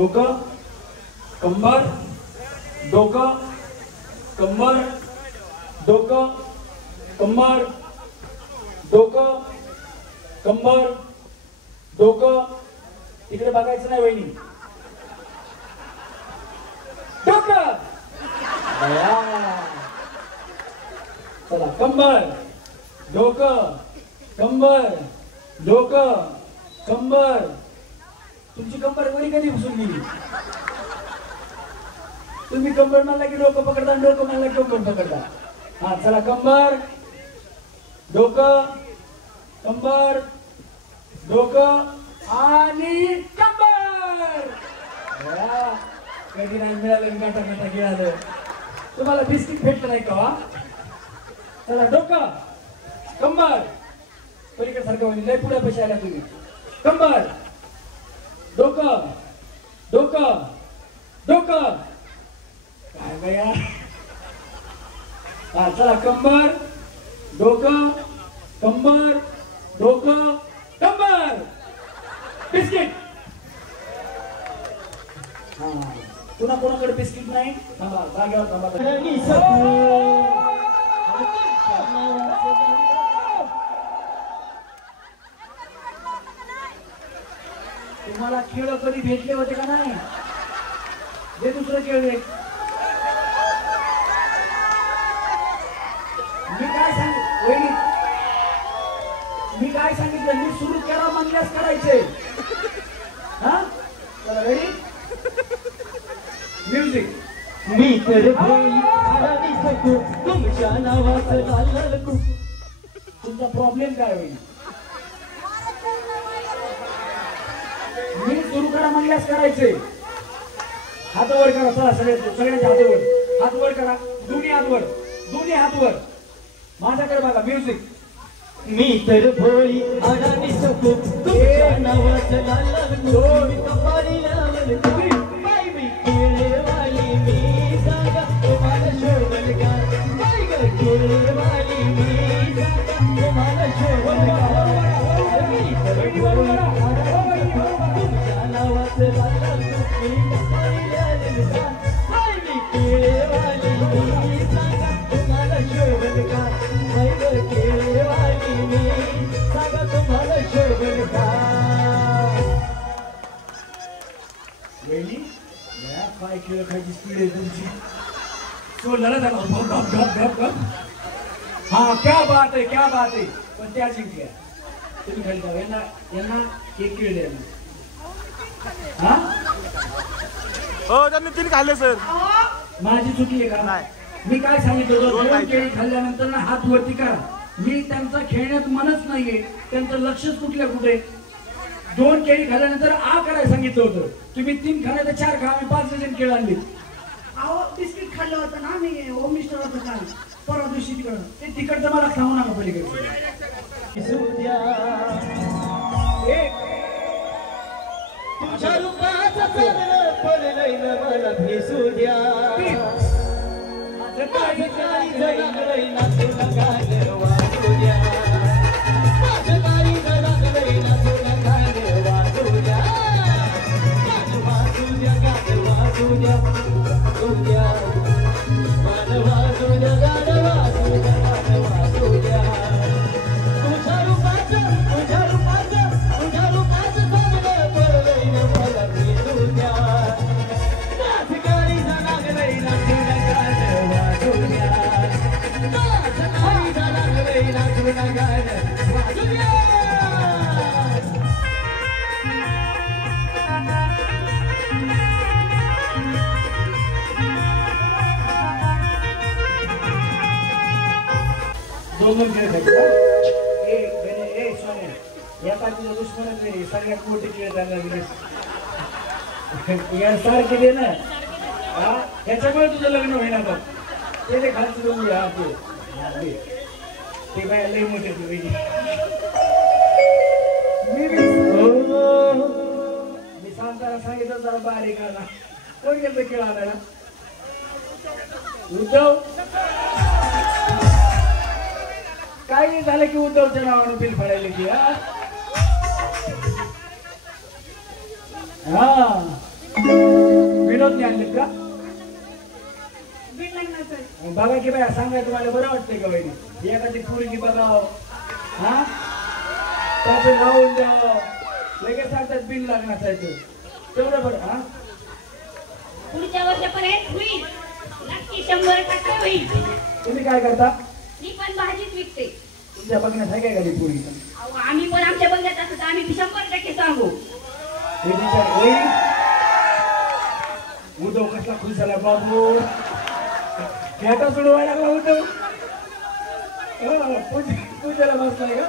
डोकं कंबर डोकं कंबर डोकं कंबर डोकं कंबर डोकं. तिकडे बघायचं नाही वहिनी. डोकं चला कंबर डोकं कंबर डोकं कंबर. तुमची कंबर वरी कधी बसून गेली? तुम्ही कंबर म्हणला की डोकं पकडता, डोकं म्हणला की कंबर पकडता. हा चला कंबर डोकं कंबर डोकं आणि कंबर. कधी नाही मिळालं गाठा गाठा गिळालं. तुम्हाला बिस्किट भेटलं नाही का? चला डोकं कंबर पलीकडे सारखं लय पुढे पैसे आला तुम्ही. कंबर डोकं डोकं डोकं काय बया. हा चला कंबर डोकं कंबर डोकं कंबर. बिस्किट. हा पुन्हा कोणाकडे बिस्किट नाही? थांबा जागेवर थांबा. तुम्हाला खेळ कधी भेटले होते का नाही? जे दुसरं खेळ दे. मी काय सांगितलं? मी सुरू करा म्हणल्यास करायचे. हा चला रेडी म्युझिक. मी तर सकू तुमच्या नावाचं लाल कुकू. तुमचा प्रॉब्लेम काय होईल? मी सुरू करा म्हणल्यास करायचे. हात वर करा. चला सगळ्यांचे हात वर. हात वर करा. दोन्ही हात वर. दोन्ही हात वर. माझ्याकडे बघा. म्युझिक. मी तर भोळी अडाणी सकू तुमच्या नावाचं लाल कुकू. कपाळी लावल बाई मी केळेवाली मी सांगा तुम्हाला शोभल का? बाई ग केळेवाली मी सांगा तुम्हाला शोभल का? मी तर भोळी अडाणी सकू तुमच्या नावाचं लाल कुकू. कपाळी लावल बाई मी केळेवाली मी सांगा तुम्हाला शोभल का? बाई ग केळेवाली मी सांगा तुम्हाला शोभल का? वेळी काय खेळ खायची स्पीड आहे तुमची. सोडलं त्याला. गप गप गप गप. हा क्या बात आहे क्या बात आहे. पण त्या जिंकल्या. तुम्ही खाली जाऊ. यांना एक खेळ द्या. हा हो त्यांनी 3 खाल्ले सर. माझी चुकी आहे का? मी काय सांगितलं होतं? 2 केळी खाल्ल्यानंतर ना हात वरती करा. मी त्यांचा खेळण्यात मनच नाहीये. त्यांचं लक्षच कुठल्या कुठे. 2 केळी खाल्ल्यानंतर आ करायला सांगितलं होतं. तुम्ही 3 खाल्ल्या तर 4 खा. आम्ही 5 डझन केळं आणली. अहो बिस्किट खाल्लं होतं ना मी होम मिस्टर होतं का परवा दिवशी तिकडं. ते तिकडचं मला खाऊ नका पलीकडे. तुमच्या रूपाचं चांदणं पडलंय न मला भेसू द्या. माझं काळीचं लागलंय नाचून गाणं वाजू द्या. माझं काळीचं लागलंय नाचून गाणं वाजू द्या. गाणं वाजू द्या गाणं वाजू द्या वाजू द्या. गाणं वाजू द्या गाणं वाजू द्या गाणं वाजू द्या. तुझ्या रूपाचं चांदणं पडलंय न मला भेसू द्या. माझं काळीचं लागलंय नाचून गाणं वाजू द्या. माझं काळीचं लागलंय नाचून गाणं वाजू द्या. दोन खेळ खायचे. ए सोन्या या पाठीचा दुश्मनच नाही. सगळ्यात मोठे खेळ त्यांना सारखे दे ना. हा त्याच्यामुळे तुझं लग्न होईना बघ. ते खालचं दोन घ्या. ते बाय लई मोठे तुझे. मी सांगताना सांगितलं जरा बारीक आला. कोण गेलं खेळ आणायला? उद्धव. काही झालं की उद्धवच्या नावानं बिल फाडायला की. हा विनोदने आणलेत का? बीड लग्नाचं बघा की बाया सांगाय तुम्हाला बरं वाटतंय का वहिनी? एखादी पोरगी बघावं हा त्याचं लावून द्यावं लगेच सांगतात बिल लग्नाचा आहे तो तेवढं बरं हा. पुढच्या वर्षापर्यंत होईल नक्की 100% होईल. तुम्ही काय करता? मी पण भाजीच विकते. तुमच्या बघण्यात आहे काय गाडी पोरगी? अहो, आम्ही पण आमच्या बघण्यात असतो तर आम्ही 100% सांगू. उद्धव कसला खुश झाला बाबू खेटा सोडवायला लागला उद्धव. पूजेला बसलाय का?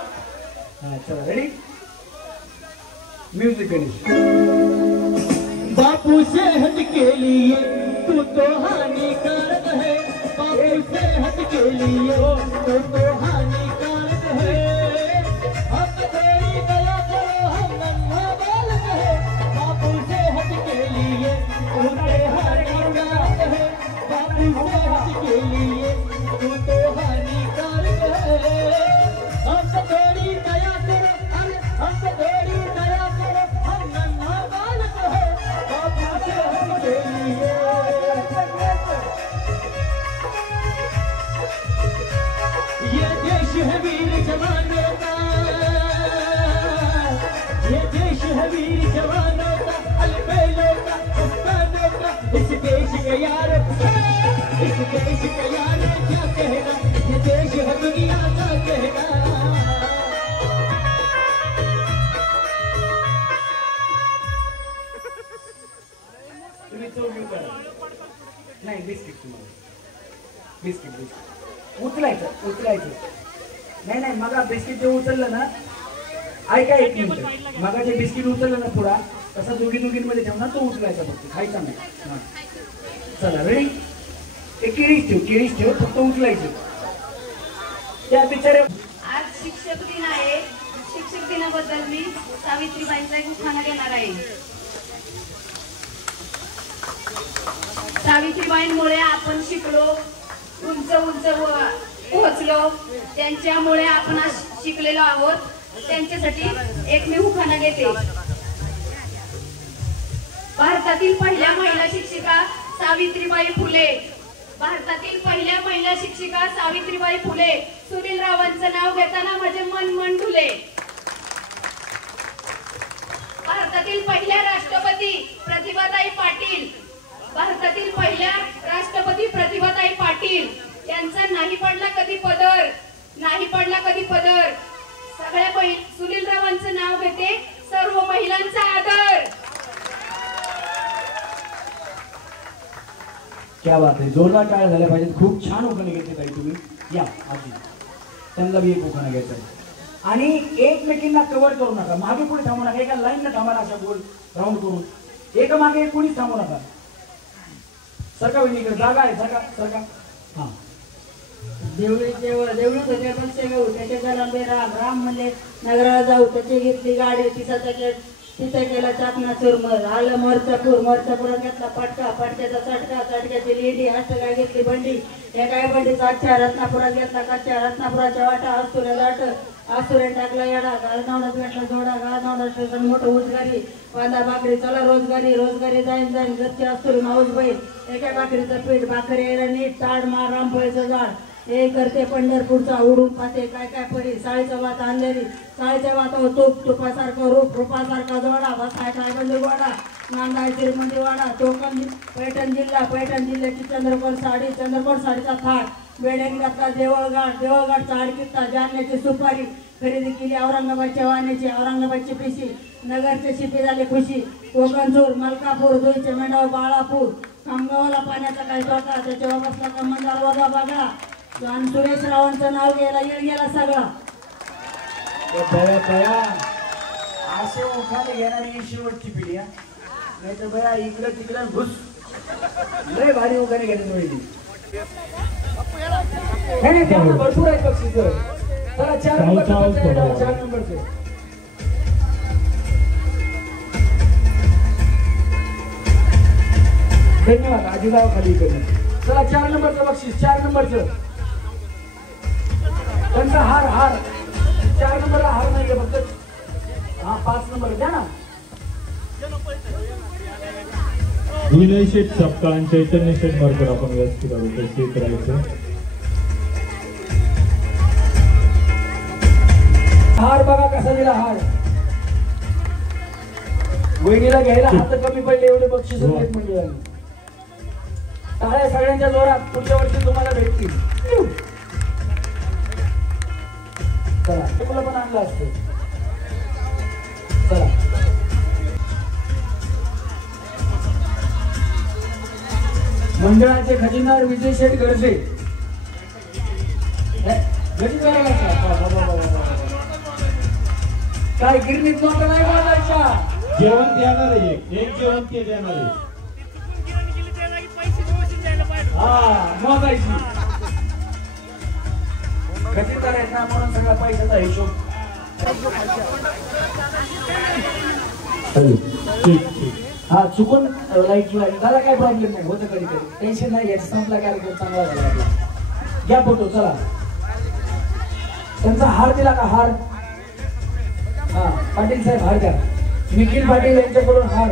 हा चला रेडी म्युझिक बापू सेहत के लिए तू तो हानिकारक है, बापू सेहत के लिए तू तो हानिकारक है, हम तेरी दया करो हम नन्हा बालक है, बापू सेहत के लिए तू तो हानिकारक है, बापू सेहत के लिए तू तो हानिकारक है, हम तेरी दया करो, अरे हम तेरी दया करो हम नन्हा बालक है, बापू सेहत के लिए। ये देश है वीर जवानों का, ये देश है वीर जवानों का, अलबेलों का, उस्तादों का, इस देश के यार, इस देश के यार क्या कहना, ये देश है दुनिया का कहना। तुम्ही चौकी करा नाही बिस्किट तुम्हाला बिस्किट बिस्किट उचलायचं नाही नाही मग बिस्किट जे उचललं ना ऐका एक मिनिट मग जे बिस्किट उचललं ना पुढा तसा दोघींमध्ये ठेवणार तो उचलायचा फक्त खायचा नाही. हा चला रेडी ते केळीच ठेव फक्त उचलायचं त्या बिचारे. आज शिक्षक दिन आहे. शिक्षक दिनाबद्दल मी सावित्रीबाईंचा एक उखाणा घेणार आहे. सावित्रीबाईंमुळे आपण शिकलो, उंच पोहोचलो, त्यांच्यामुळे आपण आज शिकलेलो आहोत. त्यांच्यासाठी एक मी उखाणा घेते. भारतातील पहिल्या महिला शिक्षिका सावित्रीबाई फुले, भारतातील पहिल्या महिला शिक्षिका सावित्रीबाई फुले. सुनील रावांचं नाव घेताना माझे मन ढुले. भारतातील पहिल्या राष्ट्रपती प्रतिभाताई पाटील, भारतातील पहिल्या राष्ट्रपती प्रतिभाताई पाटील यांचा नाही पडला कधी पदर, नाही पडला कधी पदर. सगळ्या सुनील रावांचं नाव घेते, सर्व महिलांचा आदर. क्या बात आहे, जोरदार टाळ्या झाल्या पाहिजेत. खूप छान उखाणे घेतले पाहिजे तुम्ही. या आजी त्यांना बी एक उखाणा घ्यायचा आणि एकमेकींना कव्हर करू नका, मागे पुढे थांबू नका, एका लाईन न थांबा अशा गोल राऊंड करून एका मागे एक कोणीच थांबू नका. सरका वहिनीकडे जागा आहे, सरका. हा देवळी होते पक्षे घेऊ त्याचे जलंबे राम म्हणजे नगराला जाऊ त्याची घेतली गाडी तिथं केला चाकणा चुरमर आलं मोर्चापुरात घेतला पटका, पटक्याचा चटका, चटक्याची लेडी हस्तगाय घेतली बंडी, एका बंडीचा अच्छा रत्नापुरात घेतला कच्च्या, रत्नापुराच्या वाटा असुऱ्या लाट, आसुरे टाकला येडा, गाळनावडात भेटला जोडा, गाळनावडा स्टेशन मोठं उजगारी, बांधा भाकरी चला रोजगारी जाईन घरची असुरी माऊस बैल, एका भाकरीचं पीठ भाकरी यायला नीट, ताड मार रामफळीचं झाड, हे करते पंढरपूरचा उडून पाते काय परी, साळीचा वात अंधेरी, साळीच्या वातावर तुपासारखं रूपासारखा जोडा, बसाय काय बंदी गोडा, नांदाय श्रीमंती वाडा, पैठण जिल्ह्याची चंद्रकोर साडीचा थाट, बेड्याने घातला देवळघाटचा अडकित्ता, जालन्याची सुपारी, खरेदी केली औरंगाबादच्या वाण्याची, औरंगाबादची पिशी, नगरचे शिपी झाले खुशी, कोकणजूर मलकापूर, धुळीचे मेंढाव बाळापूर, खामगावला पाण्याचा काय तोटा, त्याच्या बसला कमंदार वजा बागळा, आणि सुरेश रावांचं नाव घ्यायला गेला सगळा. बया असे उखाणे घेणारी ही शेवटची पिढी. नाही तर बया इकडं तिकडं घुस लय भारी उखाणे घेते वहिनी. भरपूर आहेत बक्षीस. चला 4 नंबरचे धन्यवाद आजीराव खाली करून. चला 4 नंबरचं बक्षीस, 4 नंबरचं त्यांचा हार 4 नंबरला हार नाहीये फक्त. हा 5 नंबर द्या ना. विनय शेठ सपकाळ आणि चैतन्य शेठ मार्कर आपण व्यासपीठावर उपस्थित राहायचं. हार बघा कसा दिला हार. वहिनीला घ्यायला हात कमी पडले एवढे बक्षीस देत मंडळाने. टाळ्या सगळ्यांच्या जोरात. पुढच्या वर्षी तुम्हाला भेटतील. चला तुम्हाला पण आणलं असतं. चला मंडळाचे खजिनदार विजय शेठ गरजे. काय गिरणीत नोटा नाही बोलायच्या. जेवण देणार आहे. एक जेवण ते देणार आहे. हा मोजायची. खजिनदार आहेत ना म्हणून सगळा पैशाचा हिशोब. ठीक ठीक. हा चुकून लाईट त्याला काय प्रॉब्लेम नाही. होतं कधी कधी. टेन्शन नाही घ्यायचं. संपला कार्यक्रम चांगला झाला आपला. घ्या फोटो. चला त्यांचा हार दिला का हार. हा पाटील साहेब हार द्या. निखिल पाटील यांच्याकडून हार.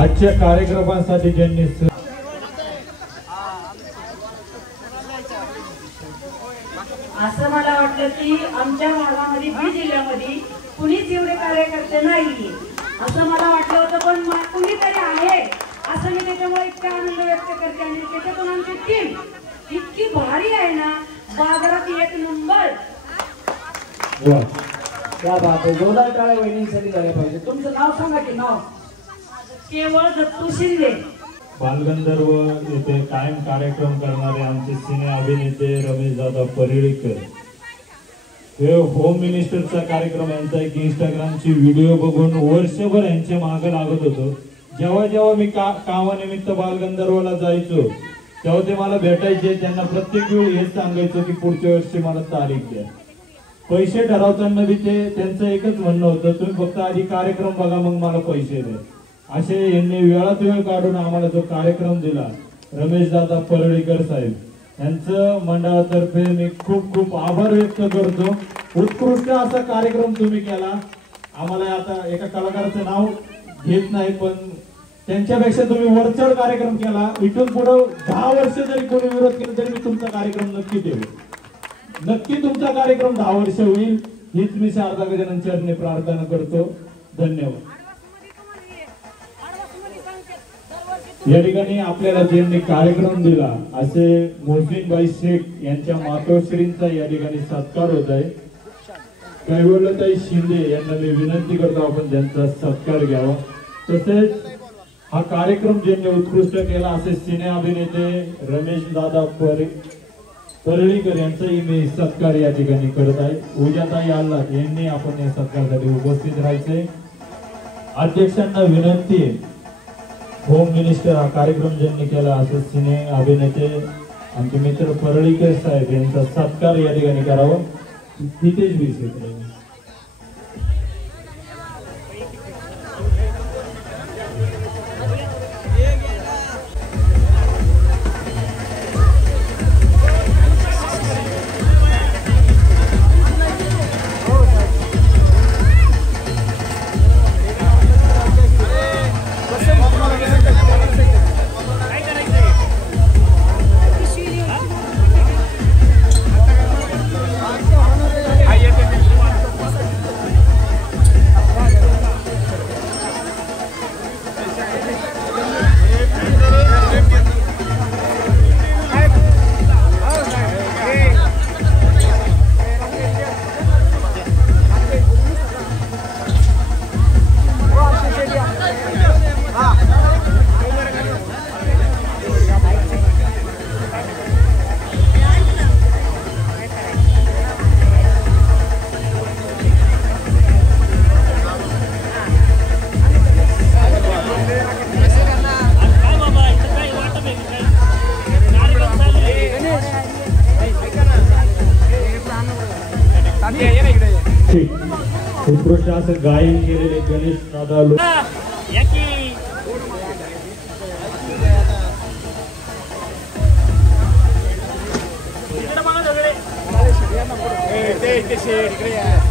आजच्या कार्यक्रमासाठी ज्यांनी असं मला वाटलं की आमच्या भागामध्ये बीड जिल्ह्यामध्ये कुणीच एवढे कार्यकर्ते नाहीये असं मला वाटलं होतं. पण कुणीतरी आहे असं मी त्याच्यामुळे इतका आनंद व्यक्त करते. आणि त्याच्यातून आमची टीम इतकी भारी आहे ना. बाजारात एक नंबर. क्या बात आहे. जोरदार टाळ्या वहिनींसाठी झाल्या पाहिजे. तुमचं नाव सांगा की नाव. केवळ दत्तू शिंदे. बालगंधर्व येथे कायम कार्यक्रम करणारे आमचे सिने अभिनेते रमेश दादा परेळीकर. हे होम मिनिस्टरचा कार्यक्रम यांचा एक इंस्टाग्रामची व्हिडिओ बघून वर्षभर यांच्या मागे लागत होतो. जेव्हा जेव्हा मी कामानिमित्त बालगंधर्वला जायचो तेव्हा ते मला भेटायचे. त्यांना प्रत्येक वेळी हेच सांगायचो की पुढच्या वर्षी मला तारीख द्या. पैसे ठरवताना बी ते त्यांचं एकच म्हणणं होतं, तुम्ही फक्त आधी कार्यक्रम बघा मग मला पैसे द्या. असे यांनी वेळात वेळ काढून आम्हाला जो कार्यक्रम दिला रमेश दादा परेळीकर साहेब यांचं मंडळातर्फे मी खूप खूप आभार व्यक्त करतो. उत्कृष्ट असा कार्यक्रम तुम्ही केला. आम्हाला आता एका कलाकाराचं नाव घेत नाही पण त्यांच्यापेक्षा तुम्ही वरचढ कार्यक्रम केला. इथून पुढे 10 वर्ष जरी कोणी विरोध केला तरी मी तुमचा कार्यक्रम नक्की देऊ. नक्की तुमचा कार्यक्रम 10 वर्ष होईल हीच मी शारदा गजानन चरणी प्रार्थना करतो. धन्यवाद. या ठिकाणी आपल्याला ज्यांनी कार्यक्रम दिला असे मोहसिनबाई शेख यांच्या मातोश्रींचा या ठिकाणी सत्कार होत आहे. कैवल्यताई शिंदे यांना मी विनंती करतो आपण त्यांचा सत्कार घ्यावा. तसेच हा कार्यक्रम ज्यांनी उत्कृष्ट केला असे सिने अभिनेते रमेश दादा परेळीकर यांचाही मी सत्कार या ठिकाणी करत आहे. उजाताई आल्हाद यांनी आपण या सत्कारासाठी उपस्थित राहायचे. अध्यक्षांना विनंती आहे होम मिनिस्टर हा कार्यक्रम ज्यांनी केला असे सिने अभिनेते आमचे मित्र परेळीकर साहेब यांचा सत्कार या ठिकाणी करावा. तिथेच विषय उत्कृष्ट असं गायन केलेले गणेश दादा शेड